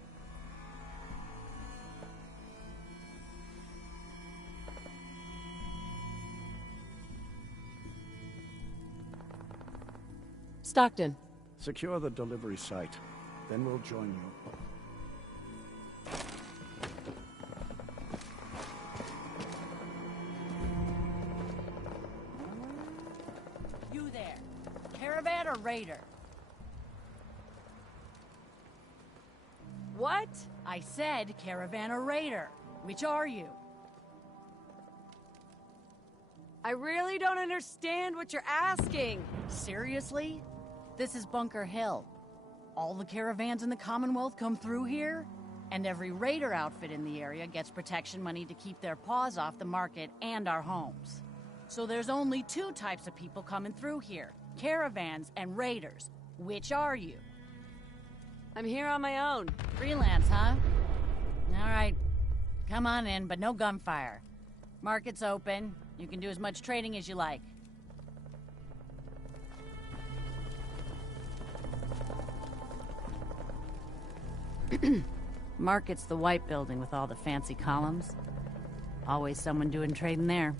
Stockton. Secure the delivery site, then we'll join you. You there. Caravan or raider? What? I said caravan or raider. Which are you? I really don't understand what you're asking. Seriously? This is Bunker Hill. All the caravans in the Commonwealth come through here, and every raider outfit in the area gets protection money to keep their paws off the market and our homes. So there's only two types of people coming through here, caravans and raiders. Which are you? I'm here on my own. Freelance, huh? All right. Come on in, but no gunfire. Market's open. You can do as much trading as you like. Market's the white building with all the fancy columns. Always someone doing trading there.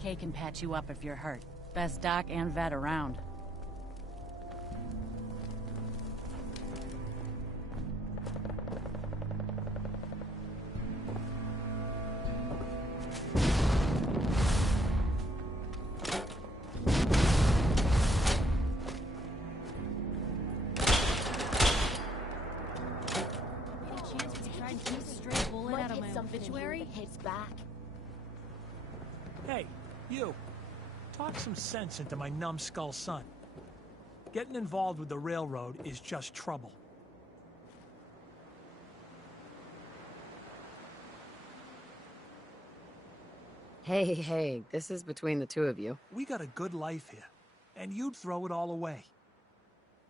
Kay can patch you up if you're hurt. Best doc and vet around. Hits back. Hey, you. Talk some sense into my numbskull son. Getting involved with the railroad is just trouble. Hey, this is between the two of you. We got a good life here, and you'd throw it all away.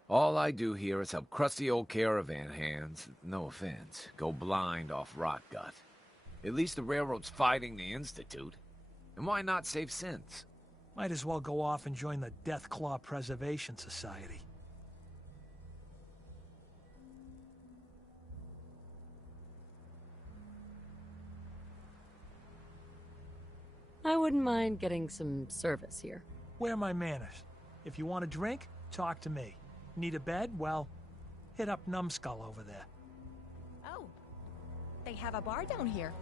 All I do here is help crusty old caravan hands, no offense, go blind off rot gut. At least the railroad's fighting the Institute. And why not save Synths? Might as well go off and join the Deathclaw Preservation Society. I wouldn't mind getting some service here. Where are my manners? If you want a drink, talk to me. Need a bed? Well, hit up Numbskull over there. Oh, they have a bar down here.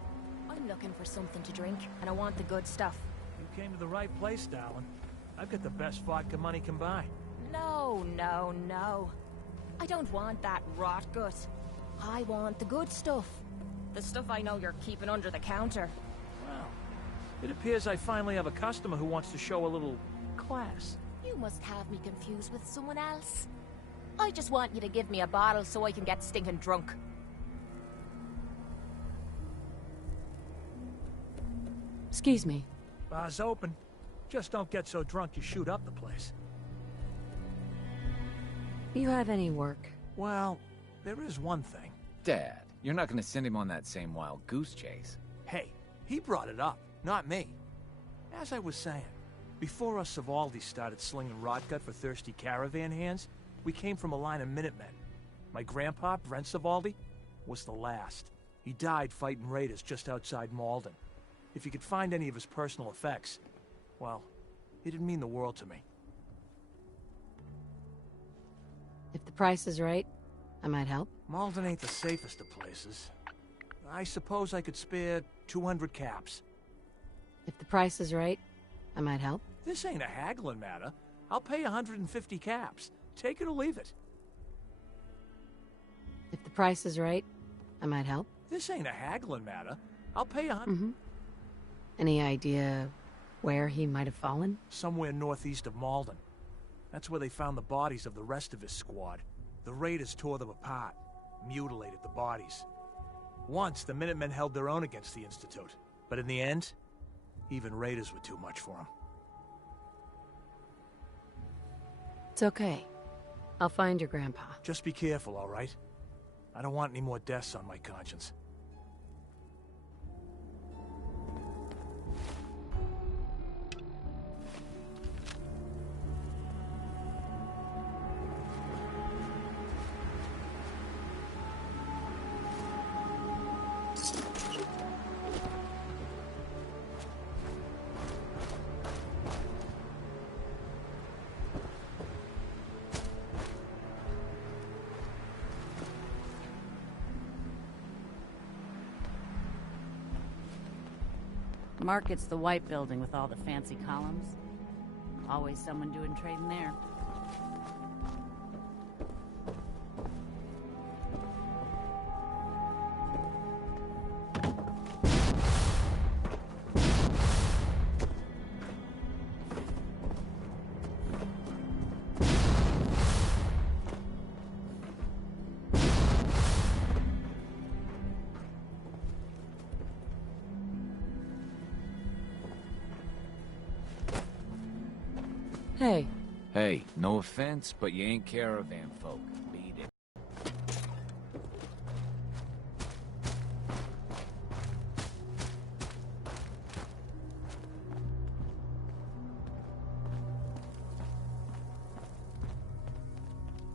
I'm looking for something to drink, and I want the good stuff. You came to the right place, darling. I've got the best vodka money can buy. No. I don't want that rot gut. I want the good stuff. The stuff I know you're keeping under the counter. Well, it appears I finally have a customer who wants to show a little class. You must have me confused with someone else. I just want you to give me a bottle so I can get stinking drunk. Excuse me. Bar's open. Just don't get so drunk you shoot up the place. You have any work? Well, there is one thing. Dad, you're not gonna send him on that same wild goose chase. Hey, he brought it up, not me. As I was saying, before us Savaldi started slinging rotgut for thirsty caravan hands, we came from a line of Minutemen. My grandpa, Brent Savaldi, was the last. He died fighting raiders just outside Malden. If you could find any of his personal effects, well, it'd mean the world to me. If the price is right, I might help. Malden ain't the safest of places. I suppose I could spare 200 caps. If the price is right, I might help. This ain't a haggling matter. I'll pay 150 caps. Take it or leave it. If the price is right, I might help. This ain't a haggling matter. I'll pay 100. Any idea where he might have fallen? Somewhere northeast of Malden. That's where they found the bodies of the rest of his squad. The raiders tore them apart, mutilated the bodies. Once, the Minutemen held their own against the Institute. But in the end, even raiders were too much for them. It's okay. I'll find your grandpa. Just be careful, all right? I don't want any more deaths on my conscience. Market's the white building with all the fancy columns. Always someone doing trading there. Hey. Hey, no offense, but you ain't caravan folk. Beat it.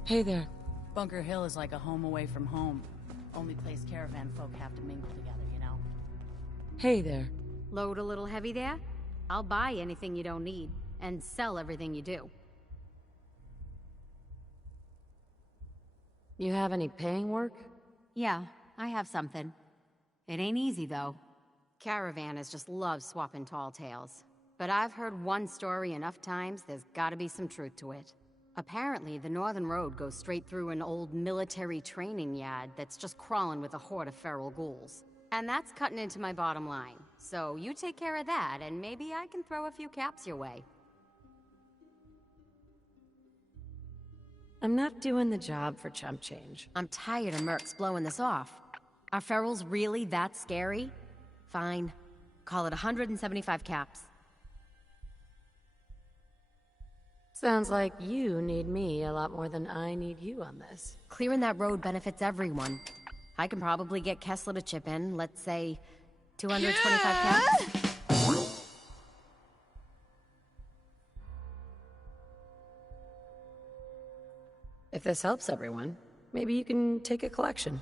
Hey there. Bunker Hill is like a home away from home. Only place caravan folk have to mingle together, you know? Hey there. Load a little heavy there? I'll buy anything you don't need, and sell everything you do. You have any paying work? Yeah, I have something. It ain't easy, though. Caravanners just love swapping tall tales. But I've heard one story enough times, there's gotta be some truth to it. Apparently, the Northern Road goes straight through an old military training yard that's just crawling with a horde of feral ghouls. And that's cutting into my bottom line. So you take care of that, and maybe I can throw a few caps your way. I'm not doing the job for chump change. I'm tired of mercs blowing this off. Are ferals really that scary? Fine. Call it 175 caps. Sounds like you need me a lot more than I need you on this. Clearing that road benefits everyone. I can probably get Kessler to chip in, let's say, 225 caps? If this helps everyone, maybe you can take a collection.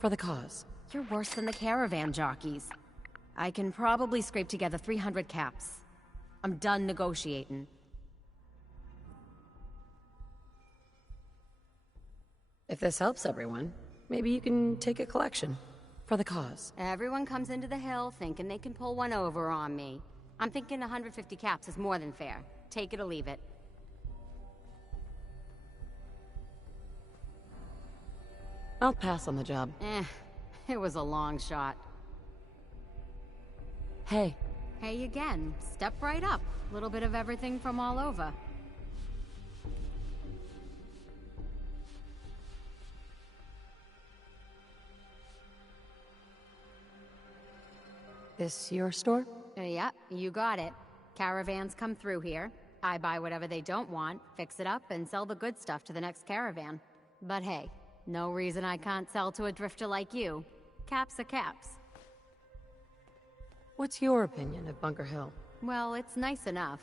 For the cause. You're worse than the caravan jockeys. I can probably scrape together 300 caps. I'm done negotiating. If this helps everyone, maybe you can take a collection. For the cause. Everyone comes into the hill thinking they can pull one over on me. I'm thinking 150 caps is more than fair. Take it or leave it. I'll pass on the job. It was a long shot. Hey. Hey again. Step right up. Little bit of everything from all over. This your store? Yeah, you got it. Caravans come through here. I buy whatever they don't want, fix it up, and sell the good stuff to the next caravan. But hey, no reason I can't sell to a drifter like you. Caps are caps. What's your opinion of Bunker Hill? Well, it's nice enough.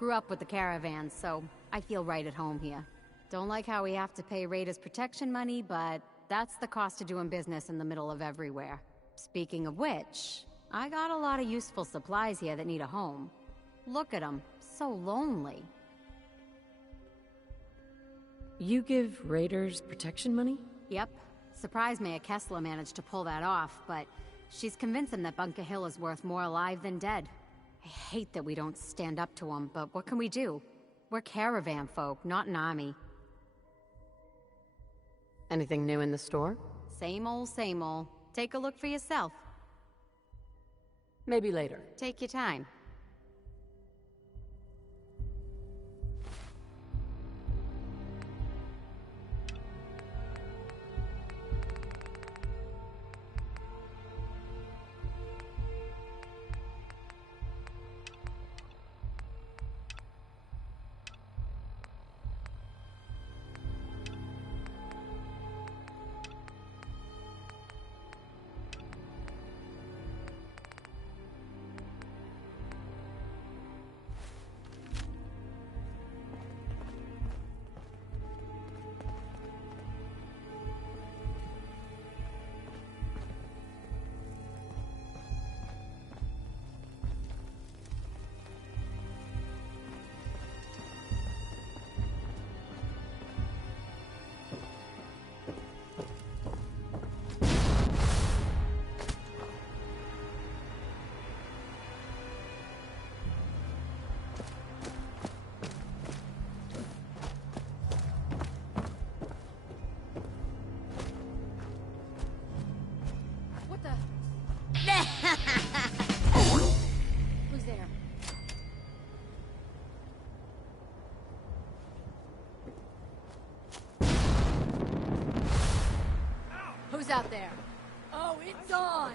Grew up with the caravans, so I feel right at home here. Don't like how we have to pay raiders protection money, but that's the cost of doing business in the middle of everywhere. Speaking of which, I got a lot of useful supplies here that need a home. Look at them, so lonely. You give raiders protection money? Yep. Surprised Mayor Kessler managed to pull that off, but she's convinced him that Bunker Hill is worth more alive than dead. I hate that we don't stand up to him, but what can we do? We're caravan folk, not an army. Anything new in the store? Same old, same old. Take a look for yourself. Maybe later. Take your time. Who's there? Who's out there? Oh, it's on!